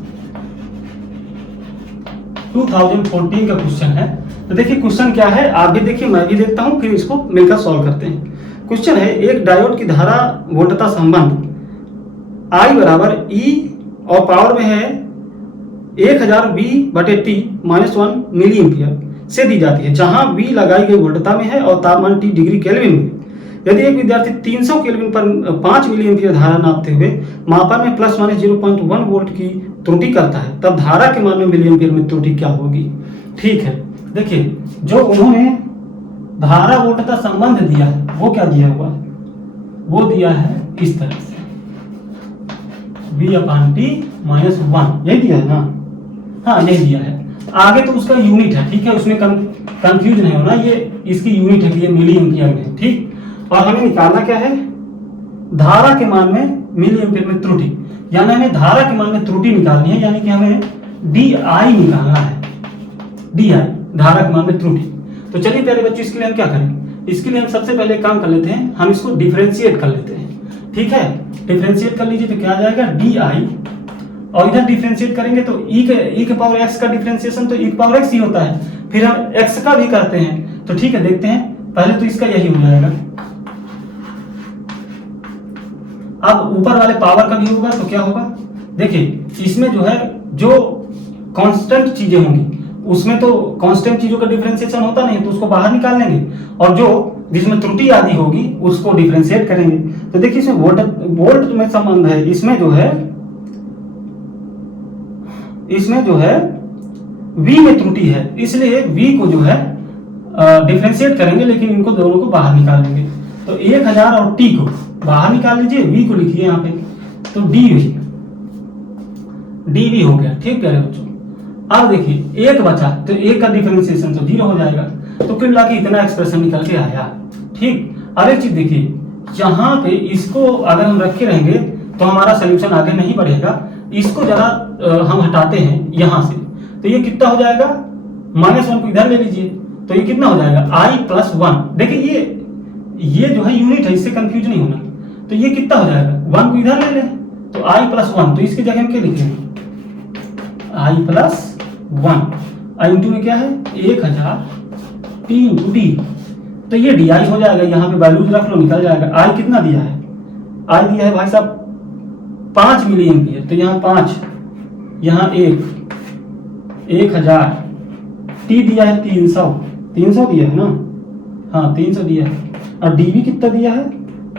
2014 का क्वेश्चन है। तो देखिए क्वेश्चन क्या है, आप भी देखिए मैं भी देखता हूं, फिर इसको मिलकर सॉल्व करते हैं। क्वेश्चन है, एक डायोड की धारा वोल्टता संबंध I बराबर E और पावर में है 1000 V/T -1 मिली एम्पियर से दी जाती है, जहां V लगाई गई वोल्टता में है और तापमान T डिग्री केल्विन में। यदि एक विद्यार्थी 300 केल्विन पर 5 मिली एम्पियर धारा नापते हुए मापन में ±0.1 वोल्ट की त्रुटि करता है, तब धारा के मान में मिली एम्पियर में त्रुटि क्या होगी, ठीक है। देखिए जो उन्होंने धारा वोल्टता संबंध दिया है वो क्या दिया हुआ है, वो दिया है इस तरह से V/T -1, यही दिया है ना, हाँ यही दिया है। आगे तो उसका यूनिट है, ठीक है, उसमें कंफ्यूज नहीं होना, ये इसकी यूनिट है कि ये मिली एम्पियर में, ठीक। और हमें निकालना क्या है, धारा के मान में मिली एम्पियर में त्रुटि, यानी हमें धारा के मान में त्रुटि निकालनी है, यानी कि हमें DI निकालना है, DI धारा के मान में त्रुटि। तो चलिए प्यारे बच्चों इसके लिए हम क्या करें, इसके लिए हम सबसे पहले एक काम कर लेते हैं, हम इसको डिफरेंशिएट कर लेते हैं, ठीक है। डिफरेंशिएट कर लीजिए तो क्या आ जाएगा DI, और इधर डिफरेंशिएट करेंगे तो e के पावर x का डिफरेंशिएशन तो e की पावर x ही होता है, फिर हम x का भी करते हैं, तो ठीक है देखते हैं। पहले तो इसका यही हो जाएगा, अब ऊपर वाले पावर का भी होगा तो क्या होगा, देखिए इसमें जो है जो कांस्टेंट चीजें होंगी उसमें तो कांस्टेंट चीजों का डिफरेंशिएशन होता नहीं, तो उसको बाहर निकाल लेंगे, और जो जिसमें त्रुटि आदि होगी उसको डिफरेंशिएट करेंगे। तो देखिए इसमें वोल्ट में संबंध है, इसमें जो है V में त्रुटि है, इसलिए V को जो है डिफरेंशिएट करेंगे, लेकिन इनको दोनों को बाहर निकाल लेंगे। तो 1000 और T को बाहर निकाल लीजिए, V को लिखिए यहाँ पे, तो DV हो गया, ठीक है बच्चों। अब देखिए एक बचा, तो एक का डिफरेंशिएशन तो 0 हो जाएगा, तो कुल मिला के इतना एक्सप्रेशन निकल के आया, ठीक। अब एक चीज देखिए, यहाँ पे इसको अगर हम रखे रहेंगे तो हमारा सोल्यूशन आगे नहीं बढ़ेगा, इसको जरा हम हटाते हैं यहाँ से, तो ये कितना हो जाएगा, -1 को इधर ले लीजिए, तो ये कितना हो जाएगा I+1। देखिए ये जो है यूनिट है, इससे कंफ्यूज नहीं होना, तो ये कितना हो जाएगा, 1 को इधर ले लें तो I+1, तो इसकी जगह हम क्या लिखेंगे I+1, I इंटू में क्या है 1000 T इंटू D, तो ये DI हो जाएगा, यहाँ पे वैल्यूज रख लो निकल जाएगा। I कितना दिया है, I दिया है भाई साहब 5 मिली एम्पियर, तो यहाँ 5, यहाँ 1, 1000, टी दिया है 300 दिया है ना, हाँ 300 दिया है, और डीवी कितना दिया है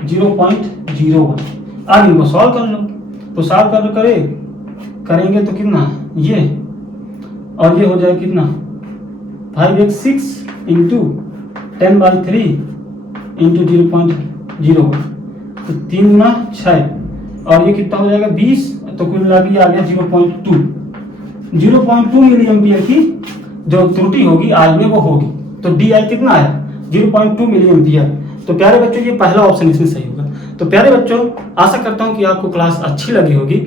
0.01। अब इनको सॉल्व कर लो, तो सॉल्व करेंगे तो कितना ये, और ये हो जाए कितना 5x6 इंटू 10/3 इंटू 0.01, तो 3 गुना 6, और ये कितना हो जाएगा 20, तो कुल मिला के आ गया 0.2 मिली एम्पियर की जो त्रुटि होगी आई में वो होगी। तो डी आई कितना है 0.2 मिली एम्पियर। तो प्यारे बच्चों ये पहला ऑप्शन इसमें सही होगा। तो प्यारे बच्चों आशा करता हूँ कि आपको क्लास अच्छी लगी होगी,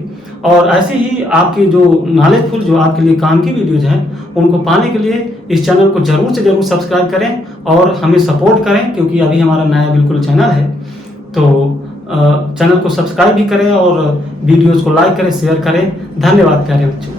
और ऐसे ही आपकी जो नॉलेजफुल जो आपके लिए काम की वीडियोज हैं उनको पाने के लिए इस चैनल को जरूर से जरूर सब्सक्राइब करें और हमें सपोर्ट करें, क्योंकि अभी हमारा नया बिल्कुल चैनल है। तो चैनल को सब्सक्राइब भी करें और वीडियोज़ को लाइक करें, शेयर करें। धन्यवाद प्यारे बच्चों।